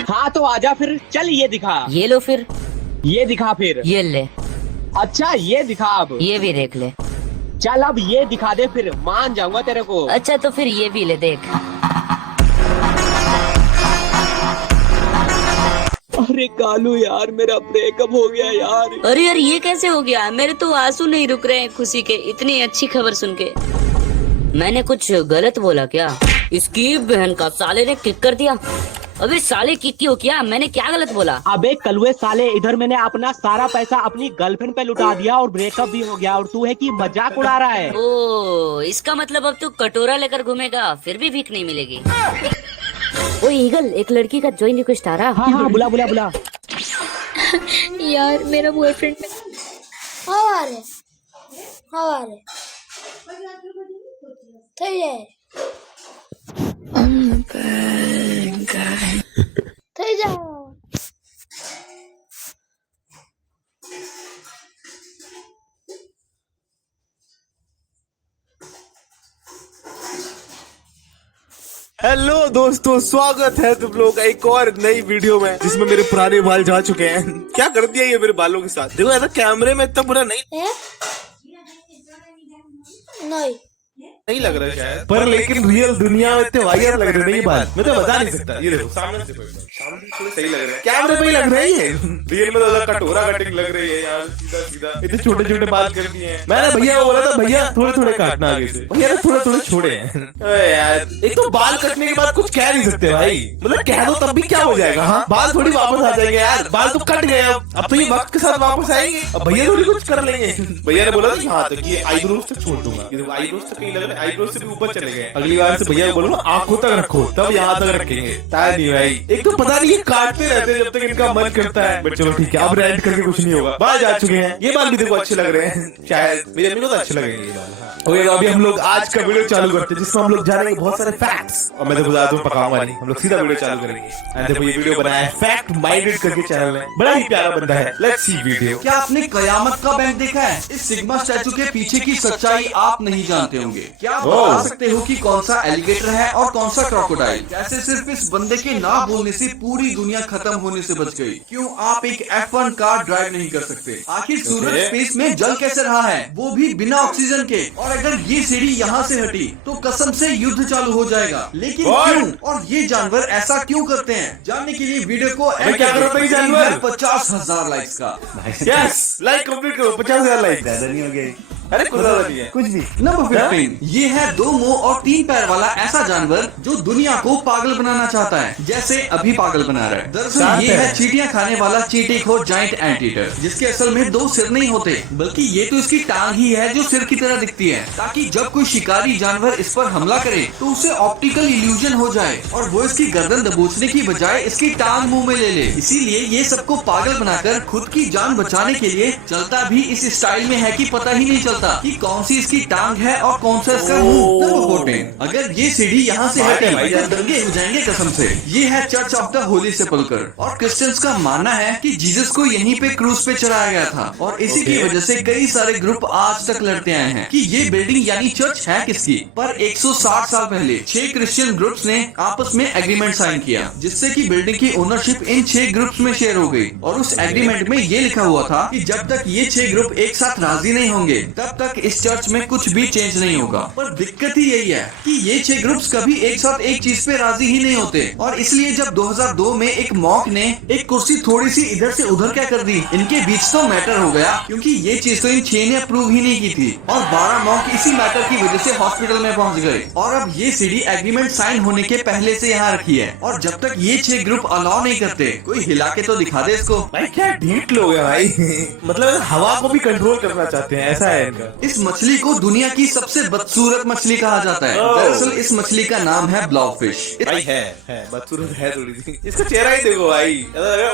हाँ तो आजा फिर, चल ये दिखा। ये लो फिर। ये दिखा फिर। ये ले। अच्छा ये दिखा अब। ये भी देख ले। चल अब ये दिखा दे, फिर मान जाऊंगा तेरे को। अच्छा तो फिर ये भी ले देख। अरे कालू यार, मेरा ब्रेकअप हो गया यार। अरे यार ये कैसे हो गया? मेरे तो आंसू नहीं रुक रहे हैं खुशी के, इतनी अच्छी खबर सुन के। मैंने कुछ गलत बोला क्या? इसकी बहन का साले ने किक कर दिया। अबे साले किक क्यों किया? मैंने क्या गलत बोला? अबे कलुए साले, इधर मैंने अपना सारा पैसा अपनी गर्लफ्रेंड पे लुटा दिया और ब्रेकअप भी हो गया, और तू है कि मजाक उड़ा रहा है। ओ इसका मतलब अब तू कटोरा लेकर घूमेगा, फिर भी भीख नहीं मिलेगी। ओ ईगल, एक लड़की का ज्वाइन रिक्वेस्ट आ रहा। हाँ बुला बुला बुला। यार मेरा बॉयफ्रेंड થઈ જાય થઈ જાઓ हेलो दोस्तों, स्वागत है तुम लोग का एक और नई वीडियो में, जिसमें मेरे पुराने बाल जा चुके हैं। क्या कर दिया ये मेरे बालों के साथ? देखो ऐसा कैमरे में इतना बुरा नहीं लग रहा है शायद, पर लेकिन रियल दुनिया में इतने वाहियात लग रहे नहीं बाल। मैं तो बता नहीं सकता। ये देखो सामने से थोड़े सही लग रहे हैं, कैमरे पे ही लग रही है। रियल में तो कटोरा कटिंग लग रही है यार, सीधा सीधा इतने छोटे छोटे बाल कर दिए हैं। मैंने भैया को बोला था भैया थोड़े थोड़े काटना आगे से, भैया ने थोड़े थोड़े छोड़े हैं। यार एक तो बाल कटने के बाद कुछ कह नहीं सकते भाई, मतलब कह दो तब भी क्या हो जाएगा। हाँ बाल थोड़ी वापस आ जाएंगे यार, बाल तो कट गए, अब तो ये वक्त के साथ वापस आएंगे। अब भैया थोड़ी कुछ कर लेंगे। भैया ने बोला था यहाँ तक ये आईब्रोज तक छोड़ दूंगा, आईब्रोज तक नहीं लग रहा, आईब्रोज से भी ऊपर चले गए। अगली बार से भैया बोलो ना आंखों तक रखो, तब यहाँ तक रखेंगे। नहीं भाई, एक तो पता नहीं ये काटते रहते हैं जब तक इनका मन करता है। बट चलो ठीक है, अब रेंट करके कुछ नहीं होगा। बाल जा चुके हैं, ये बाल भी देखो अच्छे लग रहे हैं, शायद मेरी अम्मी को तो अच्छे लगेंगे ये बाल। ओके तो अभी हम लोग आज का वीडियो चालू करते हैं, जिसमें हम लोग जानेंगे बहुत सारे फैक्ट्स, और मैं तो बता दूं पकाऊंगा नहीं, हम लोग सीधा वीडियो चालू करेंगे। देखो ये वीडियो बनाया है फैक्ट माइंडेड करके चैनल में, बड़ा ही प्यारा बंदा है। Let's see video. क्या आपने कयामत का बैंक देखा है? इस सिग्मा स्टैचू के पीछे की सच्चाई आप नहीं जानते होंगे। क्या आप बता सकते हो कि कौन सा एलिगेटर है और कौन सा क्रोकोडाइल? कैसे सिर्फ इस बंदे के ना बोलने से पूरी दुनिया खत्म होने से बच गई? क्यों आप एक F1 कार ड्राइव नहीं कर सकते? आखिर सूरज स्पेस में जल कैसे रहा है, वो भी बिना ऑक्सीजन के? और अगर ये सीढ़ी यहाँ से हटी तो कसम से युद्ध चालू हो जाएगा। लेकिन क्यों और ये जानवर ऐसा क्यों करते हैं? जानने के लिए वीडियो को क्या करो जानवर 50,000 लाइक्स का। यस लाइक कंप्लीट करो, 50,000 लाइक नहीं हो गए। अरे कुछ भी। नंबर 15 ये है 2 मुंह और 3 पैर वाला ऐसा जानवर जो दुनिया को पागल बनाना चाहता है, जैसे अभी पागल बना रहा है। दरअसल ये है चींटियां खाने वाला चींटीखोर जायंट एंटीटर, जिसके असल में 2 सिर नहीं होते, बल्कि ये तो इसकी टांग ही है जो सिर की तरह दिखती है, ताकि जब कोई शिकारी जानवर इस पर हमला करे तो उसे ऑप्टिकल इल्यूजन हो जाए और वो इसकी गर्दन दबोचने की बजाय इसकी टांग मुंह में ले ले। इसीलिए ये सबको पागल बनाकर खुद की जान बचाने के लिए चलता भी इस स्टाइल में है कि पता ही नहीं चलता कि कौन सी इसकी टांग है और कौन सा इसका मुंह। नंबर 14 अगर ये सीढ़ी यहाँ से हटे तो दंगे हो जाएंगे कसम से। ये है चर्च ऑफ द होली सेपल्कर, और क्रिश्चियंस का मानना है कि जीसस को यहीं पे क्रूज पे चढ़ाया गया था, और इसी की वजह से कई सारे ग्रुप आज तक लड़ते आए हैं कि ये बिल्डिंग यानी चर्च है किसकी। पर 160 साल पहले 6 क्रिश्चियन ग्रुप्स ने आपस में एग्रीमेंट साइन किया, जिससे कि बिल्डिंग की ओनरशिप इन 6 ग्रुप्स में शेयर हो गई। और उस एग्रीमेंट में ये लिखा हुआ था कि जब तक ये 6 ग्रुप एक साथ राजी नहीं होंगे तब तक इस चर्च में कुछ भी चेंज नहीं होगा। पर दिक्कत ही यही है कि ये 6 ग्रुप्स कभी एक साथ एक चीज पे राजी ही नहीं होते, और इसलिए जब 2002 में एक मॉक ने एक कुर्सी थोड़ी सी इधर से उधर क्या कर दी, इनके बीच तो मैटर हो गया, क्योंकि ये चीज तो इन 6 ने अप्रूव ही नहीं की थी, और 12 मॉक इसी मैटर की वजह से हॉस्पिटल में पहुंच गए। और अब ये सीढ़ी एग्रीमेंट साइन होने के पहले से यहाँ रखी है, और जब तक ये 6 ग्रुप अलाउ नहीं करते, कोई हिला के तो दिखा दे इसको। भाई क्या ढीठ लोग हैं भाई। मतलब हवा को भी कंट्रोल करना चाहते हैं, ऐसा है इनका। इस मछली को दुनिया की सबसे बदसूरत मछली कहा जाता है। दरअसल इस मछली का नाम है ब्लॉबफिश। भाई है बदसूरत है थोड़ी सी, इसका चेहरा ही देखो भाई,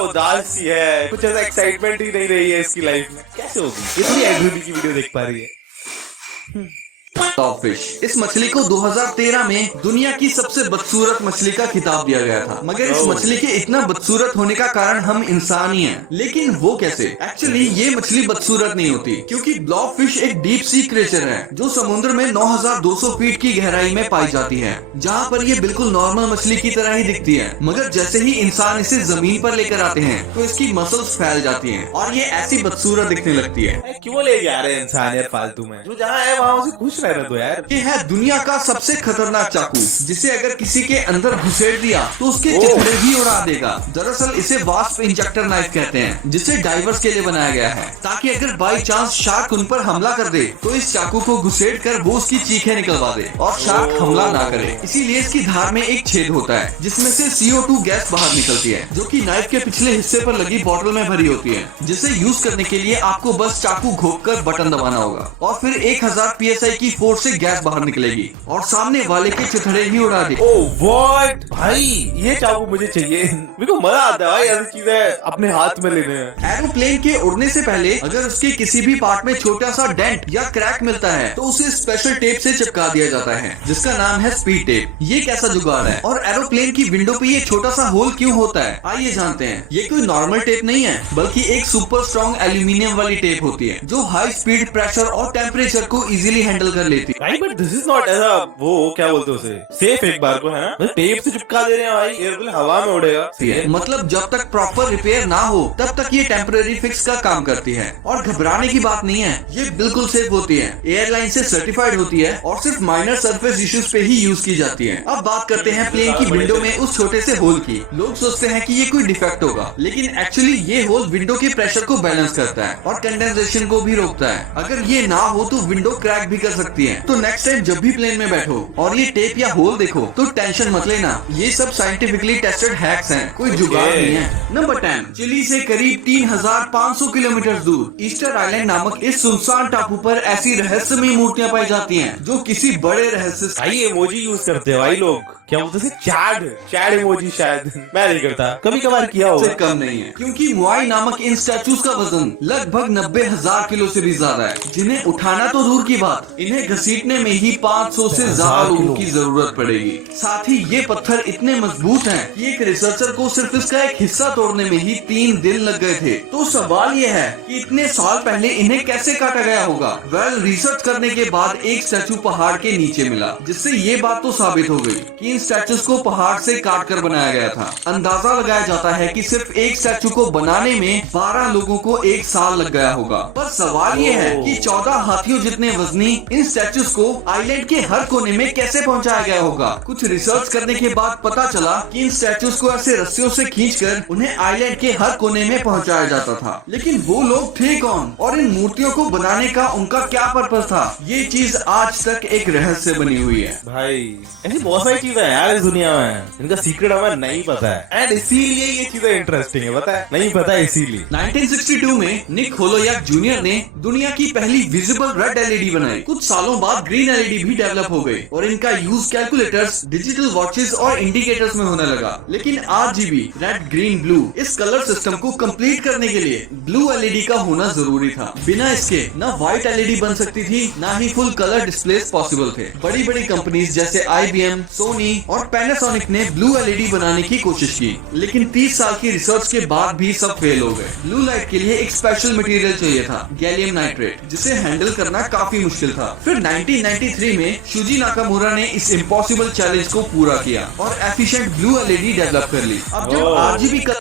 उदास सी है, कुछ ऐसा एक्साइटमेंट ही नहीं रही है इसकी लाइफ में। कैसे होगी इतनी एग्रीबी की वीडियो देख पा रही है। ब्लॉबफिश इस मछली को 2013 में दुनिया की सबसे बदसूरत मछली का खिताब दिया गया था, मगर इस मछली के इतना बदसूरत होने का कारण हम इंसान ही हैं। लेकिन वो कैसे? एक्चुअली ये मछली बदसूरत नहीं होती, क्योंकि ब्लॉबफिश एक डीप सी क्रिएचर है जो समुद्र में 9200 फीट की गहराई में पाई जाती है, जहाँ पर ये बिल्कुल नॉर्मल मछली की तरह ही दिखती है। मगर जैसे ही इंसान इसे जमीन पर लेकर आते हैं तो इसकी मसल्स फैल जाती हैं और ये ऐसी बदसूरत दिखने लगती है। क्यों ले जा रहे हैं इंसान यार फालतू में? जो जहाँ है वहाँ उसे खुश रहने दो यार। ये है दुनिया का सबसे खतरनाक चाकू, जिसे अगर किसी के अंदर घुसेड़ दिया तो उसके चिथड़े ही उड़ा देगा। दरअसल इसे वास्प इंजेक्टर नाइफ कहते हैं, जिसे डाइवर्स के लिए बनाया गया है, ताकि अगर बाई चांस शार्क उन पर हमला कर दे तो इस चाकू को घुसेड़ कर वो उसकी चीखें निकलवा दे और शार्क हमला ना करे। इसीलिए इसकी धार में एक छेद होता है जिसमें से CO2 गैस बाहर निकलती है, जो कि नाइफ के पिछले हिस्से पर लगी बोतल में भरी होती है, जिसे यूज करने के लिए आपको बस चाकू घोंपकर बटन दबाना होगा और फिर 1000 PSI की फोर्स से गैस बाहर निकलेगी और सामने वाले के चिथड़े ही उड़ा दे। ओह व्हाट भाई, ये चाकू मुझे चाहिए। मेरे को मजा आता है भाई ऐसी चीजें अपने हाथ में लेने में। एरोप्लेन के उड़ने से पहले अगर उसके किसी भी पार्ट में छोटा सा डेंट या क्रैक मिलता है तो उसे स्पेशल टेप से चिपका दिया जाता है, जिसका नाम है स्पीड टेप। ये कैसा जुगाड़ है और एरोप्लेन की विंडो पे ये छोटा सा होल क्यों होता है, आइए जानते हैं। ये कोई नॉर्मल टेप नहीं है, बल्कि एक सुपर स्ट्रॉन्ग एल्यूमिनियम वाली टेप होती है जो हाई स्पीड, प्रेशर और टेम्परेचर को इजीली हैंडल कर लेती है। बट दिस इज नॉट ऐसा वो क्या बोलते हैं उसे, सेफ एक बार को है ना, टेप से चिपका दे रहे हैं भाई, एयरप्लेन हवा में उड़ेगा। मतलब जब तक प्रॉपर रिपेयर ना हो तब तक ये टेम्पररी फिक्स का काम करती है और घबराने की बात नहीं है, ये बिल्कुल सेफ होती है, एयरलाइन से सर्टिफाइड होती है और सिर्फ माइनर सरफेस इश्यूज पे ही यूज की जाती है। अब बात करते हैं प्लेन की विंडो में उस छोटे से होल की। लोग सोचते हैं कि ये कोई डिफेक्ट होगा, लेकिन एक्चुअली ये होल विंडो के प्रेशर को बैलेंस करता है और कंडेंसेशन को भी रोकता है। अगर ये ना हो तो विंडो क्रैक भी कर सकती है। तो नेक्स्ट टाइम जब भी प्लेन में बैठो और ये टेप या होल देखो तो टेंशन मत लेना, ये सब साइंटिफिकली टेस्टेड हैक्स हैं, कोई जुगाड़ नहीं है। नंबर 10, चिली से करीब 3500 किलोमीटर दूर ईस्टर आइलैंड नामक इस सुनसान टापू पर ऐसी रहस्यमयी मूर्तियां पाई जाती हैं जो किसी बड़े रहस्य से। भाई इमोजी यूज करते हैं भाई लोग, क्या बोलते हैं, चैड इमोजी। शायद मैं नहीं करता, कभी कभार किया हो, कम नहीं है, क्योंकि मुआई नामक इन स्टैचूज का वजन लगभग 90,000 किलो से भी ज्यादा है, जिन्हें उठाना तो दूर की बात, इन्हें घसीटने में ही 500 से ज्यादा लोगों की जरूरत पड़ेगी। साथ ही ये पत्थर इतने मजबूत हैं कि एक रिसर्चर को सिर्फ इसका एक हिस्सा तोड़ने में ही 3 दिन लग गए थे। तो सवाल ये है कि इतने साल पहले इन्हें कैसे काटा गया होगा। वेल, रिसर्च करने के बाद एक स्टैचू पहाड़ के नीचे मिला, जिससे ये बात तो साबित हो गई कि इन स्टैचूज को पहाड़ से काट कर बनाया गया था। अंदाजा लगाया जाता है कि सिर्फ एक स्टैचू को बनाने में 12 लोगों को 1 साल लग गया होगा। पर सवाल ये है कि 14 हाथियों जितने वजनी इन स्टैचूज को आइलैंड के हर कोने में कैसे पहुंचाया गया होगा। कुछ रिसर्च करने के बाद पता चला कि इन स्टैचूज को ऐसे रस्सियों से खींचकर उन्हें आइलैंड के हर कोने में पहुंचाया जाता था। लेकिन वो लोग थे कौन और इन मूर्तियों को बनाने का उनका क्या पर्पस था, ये चीज आज तक एक रहस्य बनी हुई है। भाई ऐसी बहुत सारी चीजें हैं यार इस दुनिया में, इनका सीक्रेट हमें नहीं पता है एंड इसीलिए ये चीजें इंटरेस्टिंग है, पता है, नहीं पता है इसीलिए। 1962 में निक होलोयाक जूनियर ने दुनिया की पहली विजिबल रेड LED बनाई। कुछ सालों बाद ग्रीन LED भी डेवलप हो गई और इनका यूज कैलकुलेटर्स, डिजिटल वॉचेस और इंडिकेटर्स में होने लगा। लेकिन RGB रेड, ग्रीन, ब्लू इस कलर सिस्टम को कंप्लीट करने के लिए ब्लू LED का होना जरूरी था। बिना इसके न व्हाइट LED बन सकती थी, न ही फुल कलर डिस्प्ले पॉसिबल थे। बड़ी बड़ी कंपनीज जैसे IBM, सोनी और पैनासोनिक ने ब्लू LED बनाने की कोशिश की, लेकिन 30 साल की रिसर्च के बाद भी सब फेल हो गए। ब्लू लाइट के लिए एक स्पेशल मटेरियल चाहिए था, गैलियम नाइट्रेट, जिसे हैंडल करना काफी मुश्किल था। फिर 1993 में शुजी नाकामुरा ने इस इम्पॉसिबल चैलेंज को पूरा किया और एफिशिएंट ब्लू LED डेवलप कर ली। अब जब RGB का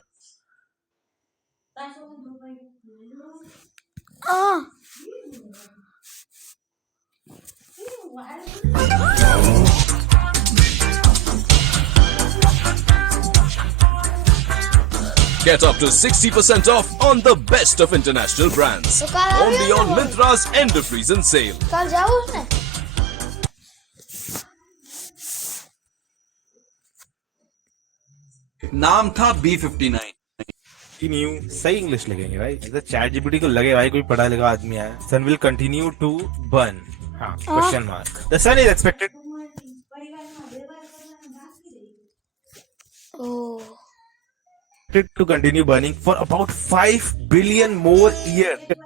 Get up to 60% off on the best of international brands. Only on Myntra's end of season sale. कल जाओ उसने। नाम था B59। कंटिन्यू, सही इंग्लिश लगेंगे भाई, चैट जीपीटी को लगे भाई कोई पढ़ा लिखा आदमी है। Sun will continue to burn, हाँ question mark, the sun is expected to continue burning for about 5 billion more years.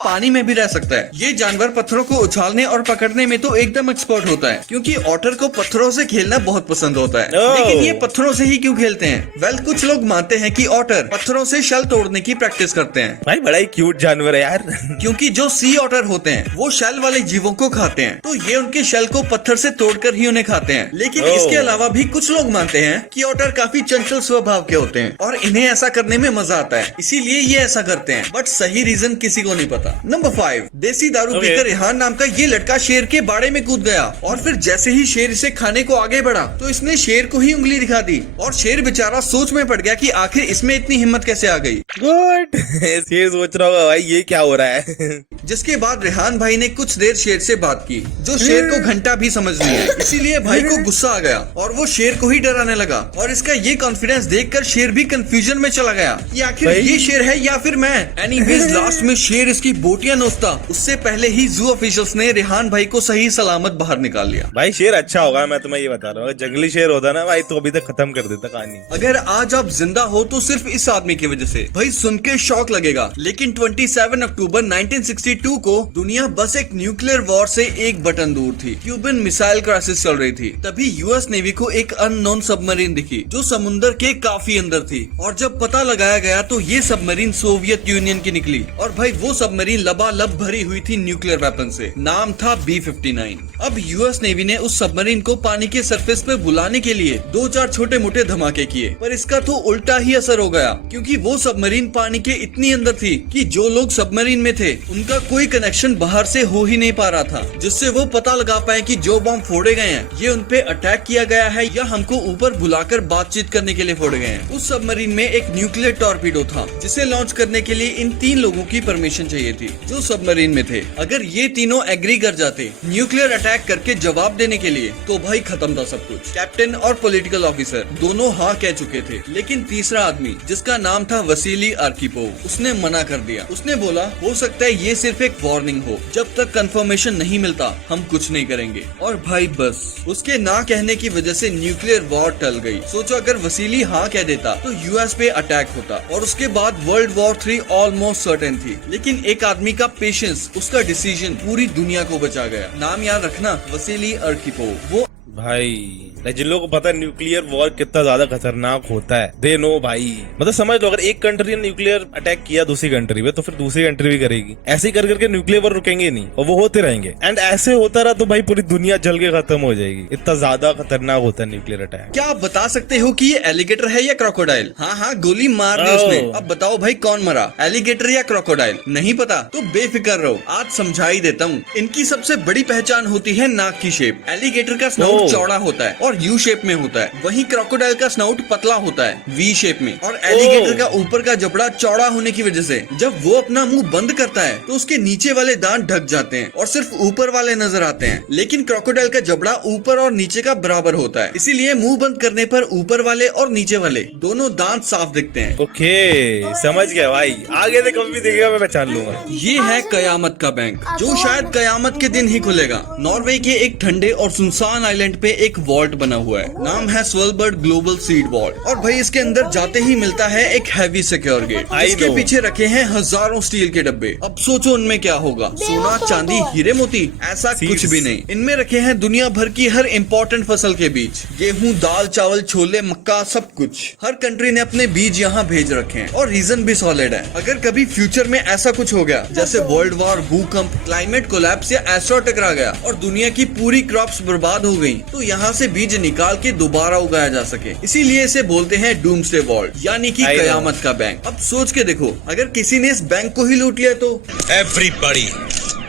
पानी में भी रह सकता है। ये जानवर पत्थरों को उछालने और पकड़ने में तो एकदम एक्सपर्ट होता है, क्योंकि ऑटर को पत्थरों से खेलना बहुत पसंद होता है। लेकिन ये पत्थरों से ही क्यों खेलते हैं? वेल, कुछ लोग मानते हैं कि ऑटर पत्थरों से शेल तोड़ने की प्रैक्टिस करते हैं। भाई बड़ा ही क्यूट जानवर है यार। क्योंकि जो सी ऑटर होते हैं वो शेल वाले जीवों को खाते हैं, तो ये उनके शेल को पत्थर से तोड़कर ही उन्हें खाते हैं। लेकिन इसके अलावा भी कुछ लोग मानते हैं कि ऑटर काफी चंचल स्वभाव के होते हैं और इन्हें ऐसा करने में मजा आता है, इसीलिए ये ऐसा करते हैं। बट सही रीजन किसी को नहीं पता। लगा। नंबर 5, देसी दारू पीकर रेहान नाम का ये लड़का शेर के बाड़े में कूद गया और फिर जैसे ही शेर इसे खाने को आगे बढ़ा तो इसने शेर को ही उंगली दिखा दी और शेर बेचारा सोच में पड़ गया कि आखिर इसमें इतनी हिम्मत कैसे आ गई। गुड। शेर सोच रहा होगा भाई ये क्या हो रहा है। जिसके बाद रेहान भाई ने कुछ देर शेर से बात की जो शेर को घंटा भी समझ नहीं है, इसीलिए भाई को गुस्सा आ गया और वो शेर को ही डराने लगा और इसका ये कॉन्फिडेंस देखकर शेर भी कंफ्यूजन में चला गया कि आखिर ये शेर है या फिर मैं। एनीवेज लास्ट में शेर इसकी बोटियां नोचता उससे पहले ही जू ऑफिशियल्स ने रेहान भाई को सही सलामत बाहर निकाल लिया। भाई शेर अच्छा होगा, मैं तुम्हें ये बता रहा हूँ। जंगली शेर होता ना भाई तो अभी तक खत्म कर देता कहानी। अगर आज आप जिंदा हो तो सिर्फ इस आदमी की वजह से। भाई सुन के शौक लगेगा लेकिन 27 अक्टूबर 1962 को दुनिया बस एक न्यूक्लियर वॉर से एक बटन दूर थी। क्यूबन मिसाइल क्राइसिस चल रही थी। तभी यूएस नेवी को एक अननोन सबमरीन दिखी जो समुद्र के काफी अंदर थी और जब पता लगाया गया तो ये सबमरीन सोवियत यूनियन की निकली और भाई वो सबमरीन लबालब भरी हुई थी न्यूक्लियर वेपन से। नाम था B-59। अब यूएस नेवी ने उस सबमरीन को पानी के सरफेस पर बुलाने के लिए 2-4 छोटे मोटे धमाके किए पर इसका तो उल्टा ही असर हो गया क्योंकि वो सबमरीन पानी के इतनी अंदर थी कि जो लोग सबमरीन में थे उनका कोई कनेक्शन बाहर से हो ही नहीं पा रहा था, जिससे वो पता लगा पाए कि जो बॉम्ब फोड़े गए हैं ये उनपे अटैक किया गया है या हमको ऊपर बुलाकर बातचीत करने के लिए फोड़े गए हैं। उस सबमरीन में एक न्यूक्लियर टॉर्पीडो था जिसे लॉन्च करने के लिए इन 3 लोगों की परमिशन चाहिए थी जो सबमरीन में थे। अगर ये तीनों एग्री कर जाते न्यूक्लियर अटैक करके जवाब देने के लिए तो भाई खत्म था सब कुछ। कैप्टन और पॉलिटिकल ऑफिसर दोनों हाँ कह चुके थे लेकिन तीसरा आदमी जिसका नाम था वसीली आर्किपोव उसने मना कर दिया। उसने बोला हो सकता है ये सिर्फ एक वार्निंग हो, जब तक कंफर्मेशन नहीं मिलता हम कुछ नहीं करेंगे। और भाई बस उसके ना कहने की वजह से न्यूक्लियर वॉर टल गई। सोचो अगर वसीली हाँ कह देता तो यूएस पे अटैक होता और उसके बाद वर्ल्ड वॉर 3 ऑलमोस्ट सर्टेन थी। लेकिन एक आदमी का पेशेंस, उसका डिसीजन पूरी दुनिया को बचा गया। नाम याद रखना, वसीली आर्किपोव। वो भाई जिन लोगों को पता है न्यूक्लियर वॉर कितना ज्यादा खतरनाक होता है दे नो भाई। मतलब समझ लो अगर एक कंट्री ने न्यूक्लियर अटैक किया दूसरी कंट्री पे तो फिर दूसरी कंट्री भी करेगी। ऐसे ही कर करके न्यूक्लियर वॉर रुकेंगे नहीं और वो होते रहेंगे एंड ऐसे होता रहा तो भाई पूरी दुनिया जल के खत्म हो जाएगी। इतना ज्यादा खतरनाक होता है न्यूक्लियर अटैक। क्या आप बता सकते हो कि ये एलिगेटर है या क्रोकोडाइल? हाँ गोली मार दी उसने। अब बताओ भाई कौन मरा, एलिगेटर या क्रोकोडाइल? नहीं पता तो बेफिक्र रहो, आज समझा ही देता हूँ। इनकी सबसे बड़ी पहचान होती है नाक की शेप। एलिगेटर का स्नाउट चौड़ा होता है और यू शेप में होता है, वहीं क्रोकोडाइल का स्नाउट पतला होता है वी शेप में। और एलिगेटर का ऊपर का जबड़ा चौड़ा होने की वजह से जब वो अपना मुंह बंद करता है तो उसके नीचे वाले दांत ढक जाते हैं और सिर्फ ऊपर वाले नजर आते हैं। लेकिन क्रोकोडाइल का जबड़ा ऊपर और नीचे का बराबर होता है, इसीलिए मुंह बंद करने पर ऊपर वाले और नीचे वाले दोनों दांत साफ दिखते हैं। ओके समझ गया भाई, आगे से कभी भी देखेगा मैं पहचान लूंगा। ये है कयामत का बैंक जो शायद कयामत के दिन ही खुलेगा। नॉर्वे के एक ठंडे और सुनसान आइलैंड पे एक वॉल्ट बना हुआ है, नाम है स्वेलबर्ड ग्लोबल सीड वॉल्ट। और भाई इसके अंदर जाते ही मिलता है एक हैवी सिक्योर गेट। इसके पीछे रखे हैं हजारों स्टील के डब्बे। अब सोचो उनमें क्या होगा, सोना चांदी हीरे मोती? ऐसा कुछ भी नहीं। इनमें रखे हैं दुनिया भर की हर इम्पोर्टेंट फसल के बीज, गेहूं, दाल, चावल, छोले, मक्का, सब कुछ। हर कंट्री ने अपने बीज यहाँ भेज रखे हैं और रीजन भी सॉलिड है। अगर कभी फ्यूचर में ऐसा कुछ हो गया जैसे वर्ल्ड वॉर, भूकंप, क्लाइमेट कोलैप्स या एस्ट्रॉइड टकरा गया और दुनिया की पूरी क्रॉप्स बर्बाद हो गई तो यहाँ से बीज निकाल के दोबारा उगाया जा सके। इसीलिए इसे बोलते हैं डूम्सडे वॉल्ट यानी कि कयामत का बैंक। अब सोच के देखो अगर किसी ने इस बैंक को ही लूट लिया तो? एवरीबॉडी,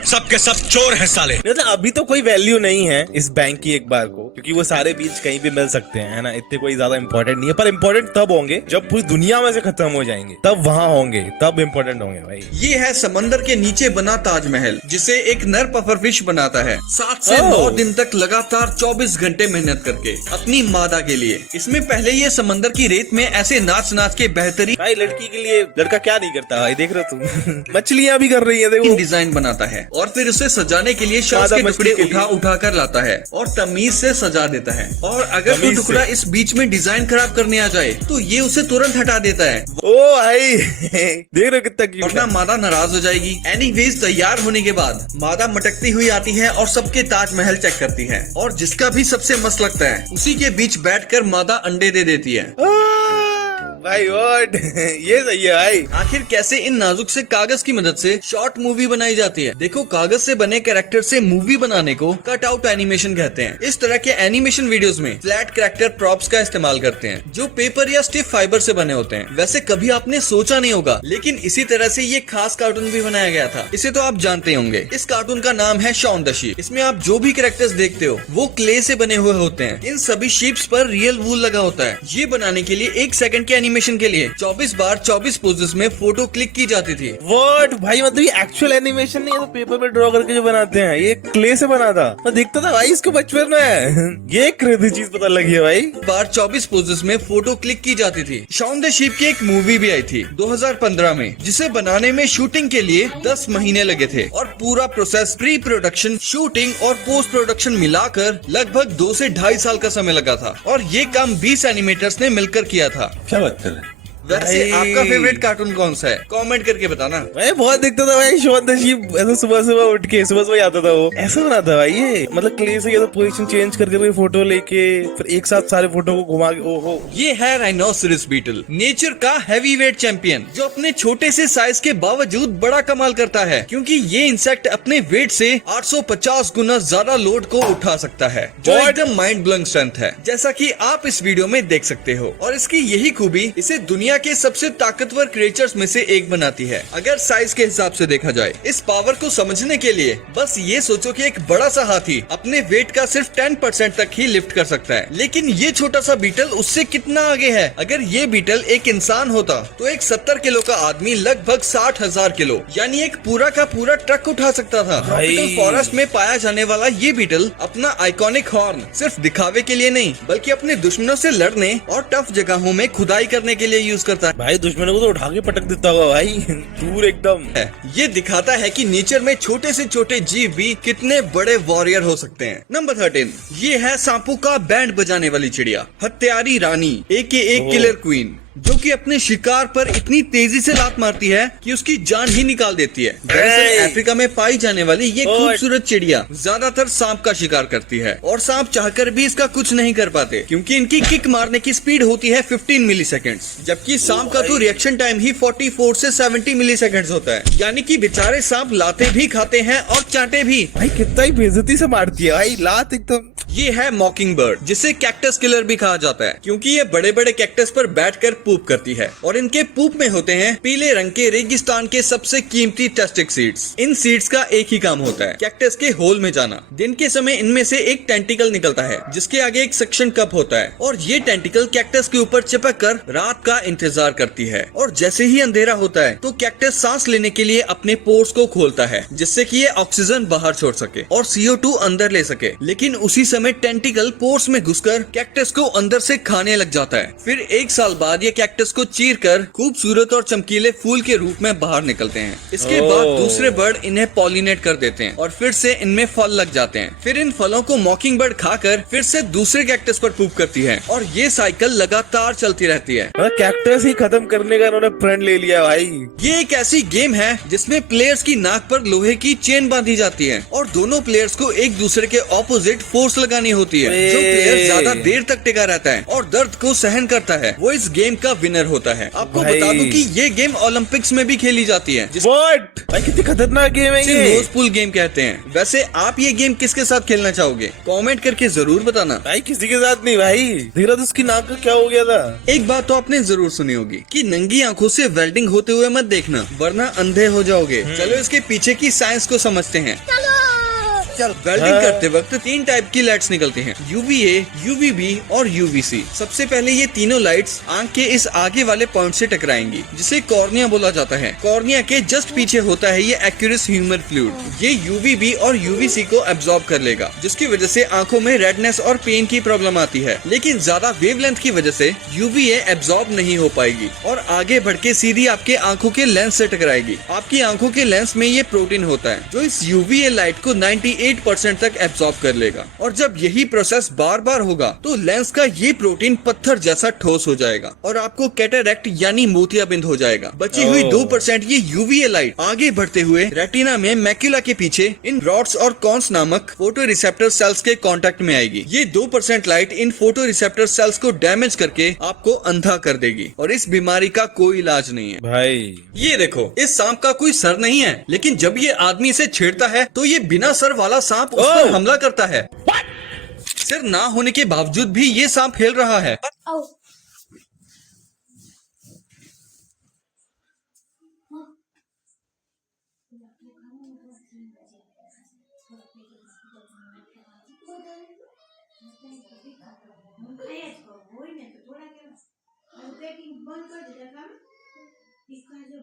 सबके सब चोर है साले। मतलब अभी तो कोई वैल्यू नहीं है इस बैंक की एक बार को, क्योंकि वो सारे बीज कहीं भी मिल सकते हैं, है ना। इतने कोई ज्यादा इंपॉर्टेंट नहीं है, पर इंपॉर्टेंट तब होंगे जब पूरी दुनिया में से खत्म हो जाएंगे, तब वहाँ होंगे, तब इंपॉर्टेंट होंगे भाई। ये है समंदर के नीचे बना ताजमहल जिसे एक नर पफरफिश बनाता है 7 से 9 दिन तक लगातार 24 घंटे मेहनत करके अपनी मादा के लिए। इसमें पहले ये समंदर की रेत में ऐसे नाच नाच के बेहतरीन भाई लड़की के लिए लड़का क्या नहीं करता भाई, देख रहे हो तुम मछलियाँ भी कर रही है, देखो डिजाइन बनाता है और फिर उसे सजाने के लिए शख्स के टुकड़े उठा कर लाता है और तमीज से सजा देता है। और अगर कोई टुकड़ा इस बीच में डिजाइन खराब करने आ जाए तो ये उसे तुरंत हटा देता है। ओ भाई देख रहे हो कितना क्यूट है। वरना मादा नाराज हो जाएगी। एनीवेज तैयार होने के बाद मादा मटकती हुई आती है और सबके ताजमहल चेक करती है और जिसका भी सबसे मस्त लगता है उसी के बीच बैठकर मादा अंडे दे देती है। भाई व्हाट ये सही है भाई। आखिर कैसे इन नाजुक से कागज की मदद से शॉर्ट मूवी बनाई जाती है? देखो, कागज से बने कैरेक्टर से मूवी बनाने को कट आउट एनिमेशन कहते हैं। इस तरह के एनिमेशन वीडियोस में फ्लैट कैरेक्टर प्रॉप्स का इस्तेमाल करते हैं जो पेपर या स्टिफ फाइबर से बने होते हैं। वैसे कभी आपने सोचा नहीं होगा, लेकिन इसी तरह से ये खास कार्टून भी बनाया गया था। इसे तो आप जानते होंगे। इस कार्टून का नाम है शॉन द शीप। इसमें आप जो भी कैरेक्टर्स देखते हो वो क्ले से बने हुए होते हैं। इन सभी शीप्स पर रियल वूल लगा होता है। ये बनाने के लिए 1 सेकंड के एनिमेशन के लिए 24 बार 24 पोजेस में फोटो क्लिक की जाती थी। व्हाट भाई, मतलब ये एक्चुअल एनिमेशन नहीं है, तो पेपर पे ड्रॉ करके जो बनाते हैं, ये क्ले से बना था। मैं देखता था भाई इसको बचपन में। ये क्रेजी चीज पता लगी है भाई। बार 24 पोजेस में फोटो क्लिक की जाती थी। शॉन द शीप की एक मूवी भी आई थी 2015 में, जिसे बनाने में शूटिंग के लिए 10 महीने लगे थे और पूरा प्रोसेस प्री प्रोडक्शन, शूटिंग और पोस्ट प्रोडक्शन मिलाकर लगभग 2 से 2.5 साल का समय लगा था। और ये काम 20 एनिमेटर्स ने मिलकर किया था। क्या बात कर रहे हैं? वैसे आपका फेवरेट कार्टून कौन सा है? कमेंट करके बताना। मैं बहुत देखता था भाई शॉन द शीप। ऐसा सुबह उठ के सुबह आता था वो, ऐसा बनाता भाई ये, मतलब क्ले से तो पोजीशन चेंज करके फोटो लेके फिर एक साथ सारे फोटो को घुमा के। ओहो, ये है राइनोसरस बीटल, नेचर का हैवी वेट चैंपियन, जो अपने छोटे से साइज के बावजूद बड़ा कमाल करता है, क्योंकि ये इंसेक्ट अपने वेट से 850 गुना ज्यादा लोड को उठा सकता है, जो एकदम माइंड ब्लोइंग स्ट्रेंथ है, जैसा कि आप इस वीडियो में देख सकते हो। और इसकी यही खूबी इसे दुनिया के सबसे ताकतवर क्रिएचर्स में से एक बनाती है, अगर साइज के हिसाब से देखा जाए। इस पावर को समझने के लिए बस ये सोचो कि एक बड़ा सा हाथी अपने वेट का सिर्फ 10% तक ही लिफ्ट कर सकता है, लेकिन ये छोटा सा बीटल उससे कितना आगे है। अगर ये बीटल एक इंसान होता तो एक 70 किलो का आदमी लगभग 60,000 किलो यानी एक पूरा का पूरा ट्रक उठा सकता था। ट्रॉपिकल फॉरेस्ट में पाया जाने वाला ये बीटल अपना आइकॉनिक हॉर्न सिर्फ दिखावे के लिए नहीं, बल्कि अपने दुश्मनों से लड़ने और टफ जगहों में खुदाई करने के लिए यूज करता है। भाई दुश्मनों को तो उठा के पटक देता होगा भाई, दूर एकदम है। ये दिखाता है कि नेचर में छोटे से छोटे जीव भी कितने बड़े वॉरियर हो सकते हैं। नंबर 13, ये है सांपों का बैंड बजाने वाली चिड़िया, हत्यारी रानी AKA किलर क्वीन, जो कि अपने शिकार पर इतनी तेजी से लात मारती है कि उसकी जान ही निकाल देती है। दरअसल अफ्रीका में पाई जाने वाली ये खूबसूरत चिड़िया ज्यादातर सांप का शिकार करती है, और सांप चाहकर भी इसका कुछ नहीं कर पाते, क्योंकि इनकी किक मारने की स्पीड होती है 15 मिलीसेकंड्स, जबकि सांप का तो रिएक्शन टाइम ही 44 से 70 मिलीसेकंड्स होता है। यानी कि बेचारे सांप लाते भी खाते हैं और चाटे भी। भाई कितना ही बेइज्जती से मारती है भाई लात एकदम। ये है मॉकिंग बर्ड, जिसे कैक्टस किलर भी कहा जाता है, क्योंकि ये बड़े बड़े कैक्टस पर बैठकर पूप करती है, और इनके पूप में होते हैं पीले रंग के रेगिस्तान के सबसे कीमती टेस्टिक सीड्स। इन सीड्स का एक ही काम होता है, कैक्टस के होल में जाना। दिन के समय इनमें से एक टेंटिकल निकलता है, जिसके आगे एक सक्शन कप होता है, और ये टेंटिकल कैक्टस के ऊपर चिपक कर रात का इंतजार करती है। और जैसे ही अंधेरा होता है तो कैक्टस सांस लेने के लिए अपने पोर्स को खोलता है, जिससे कि ये ऑक्सीजन बाहर छोड़ सके और CO2 अंदर ले सके। लेकिन उसी समय टेंटिकल पोर्स में घुसकर कैक्टस को अंदर से खाने लग जाता है। फिर 1 साल बाद ये कैक्टस को चीर कर खूबसूरत और चमकीले फूल के रूप में बाहर निकलते हैं। इसके बाद दूसरे बर्ड इन्हें पॉलिनेट कर देते हैं और फिर से इनमें फल लग जाते हैं। फिर इन फलों को मॉकिंग बर्ड खाकर फिर से दूसरे कैक्टस पर पूप करती है, और ये साइकिल लगातार चलती रहती है। कैक्टस ही खत्म करने का इन्होंने प्रण ले लिया भाई। ये एक ऐसी गेम है जिसमें प्लेयर्स की नाक पर लोहे की चेन बांधी जाती है, और दोनों प्लेयर्स को एक दूसरे के ऑपोजिट फोर्स लगानी होती है। जो प्लेयर ज्यादा देर तक टिका रहता है और दर्द को सहन करता है, वो इस गेम का विनर होता है। आपको बता दूं कि ये गेम ओलंपिक्स में भी खेली जाती है। भाई कितनी खतरनाक गेम है ये। रोज पूल गेम कहते हैं। वैसे आप ये गेम किसके साथ खेलना चाहोगे? कमेंट करके जरूर बताना। भाई किसी के साथ नहीं भाई। धीरे तो उसकी नाक का क्या हो गया था। एक बात तो आपने जरूर सुनी होगी कि नंगी आंखों से वेल्डिंग होते हुए मत देखना, वरना अंधे हो जाओगे। चलो इसके पीछे की साइंस को समझते हैं। वेल्डिंग करते वक्त 3 टाइप की लाइट्स निकलती हैं, UVA, UVB और UVC। सबसे पहले ये तीनों लाइट्स आंख के इस आगे वाले पॉइंट से टकराएंगी, जिसे कॉर्निया बोला जाता है। कॉर्निया के जस्ट पीछे होता है ये एक्यूरस ह्यूमर फ्लूइड। ये UVB और UVC को एब्जॉर्ब कर लेगा, जिसकी वजह से आंखों में रेडनेस और पेन की प्रॉब्लम आती है। लेकिन ज्यादा वेवलेंथ की वजह से UVA एब्जॉर्ब नहीं हो पाएगी और आगे बढ़ के सीधी आपके आंखों के लेंस से टकराएगी। आपकी आंखों के लेंस में ये प्रोटीन होता है, जो इस UVA लाइट को 98 98% तक एब्जॉर्ब कर लेगा। और जब यही प्रोसेस बार बार होगा तो लेंस का ये प्रोटीन पत्थर जैसा ठोस हो जाएगा और आपको कैटरैक्ट यानी मोतियाबिंद हो जाएगा। बची हुई 2% ये यूवीए लाइट आगे बढ़ते हुए रेटिना में मैक्यूला के पीछे इन रॉड्स और कॉन्स नामक फोटो रिसेप्टर सेल्स के कांटेक्ट में आएगी। ये 2% light in photo receptor cells को डैमेज करके आपको अंधा कर देगी और इस बीमारी का कोई इलाज नहीं है। भाई ये देखो, इस सांप का कोई सर नहीं है, लेकिन जब ये आदमी इसे छेड़ता है तो ये बिना सर वाला सांप उस पर हमला करता है। सिर ना होने के बावजूद भी ये सांप हिल रहा है। बंद कर देता काम इसका जो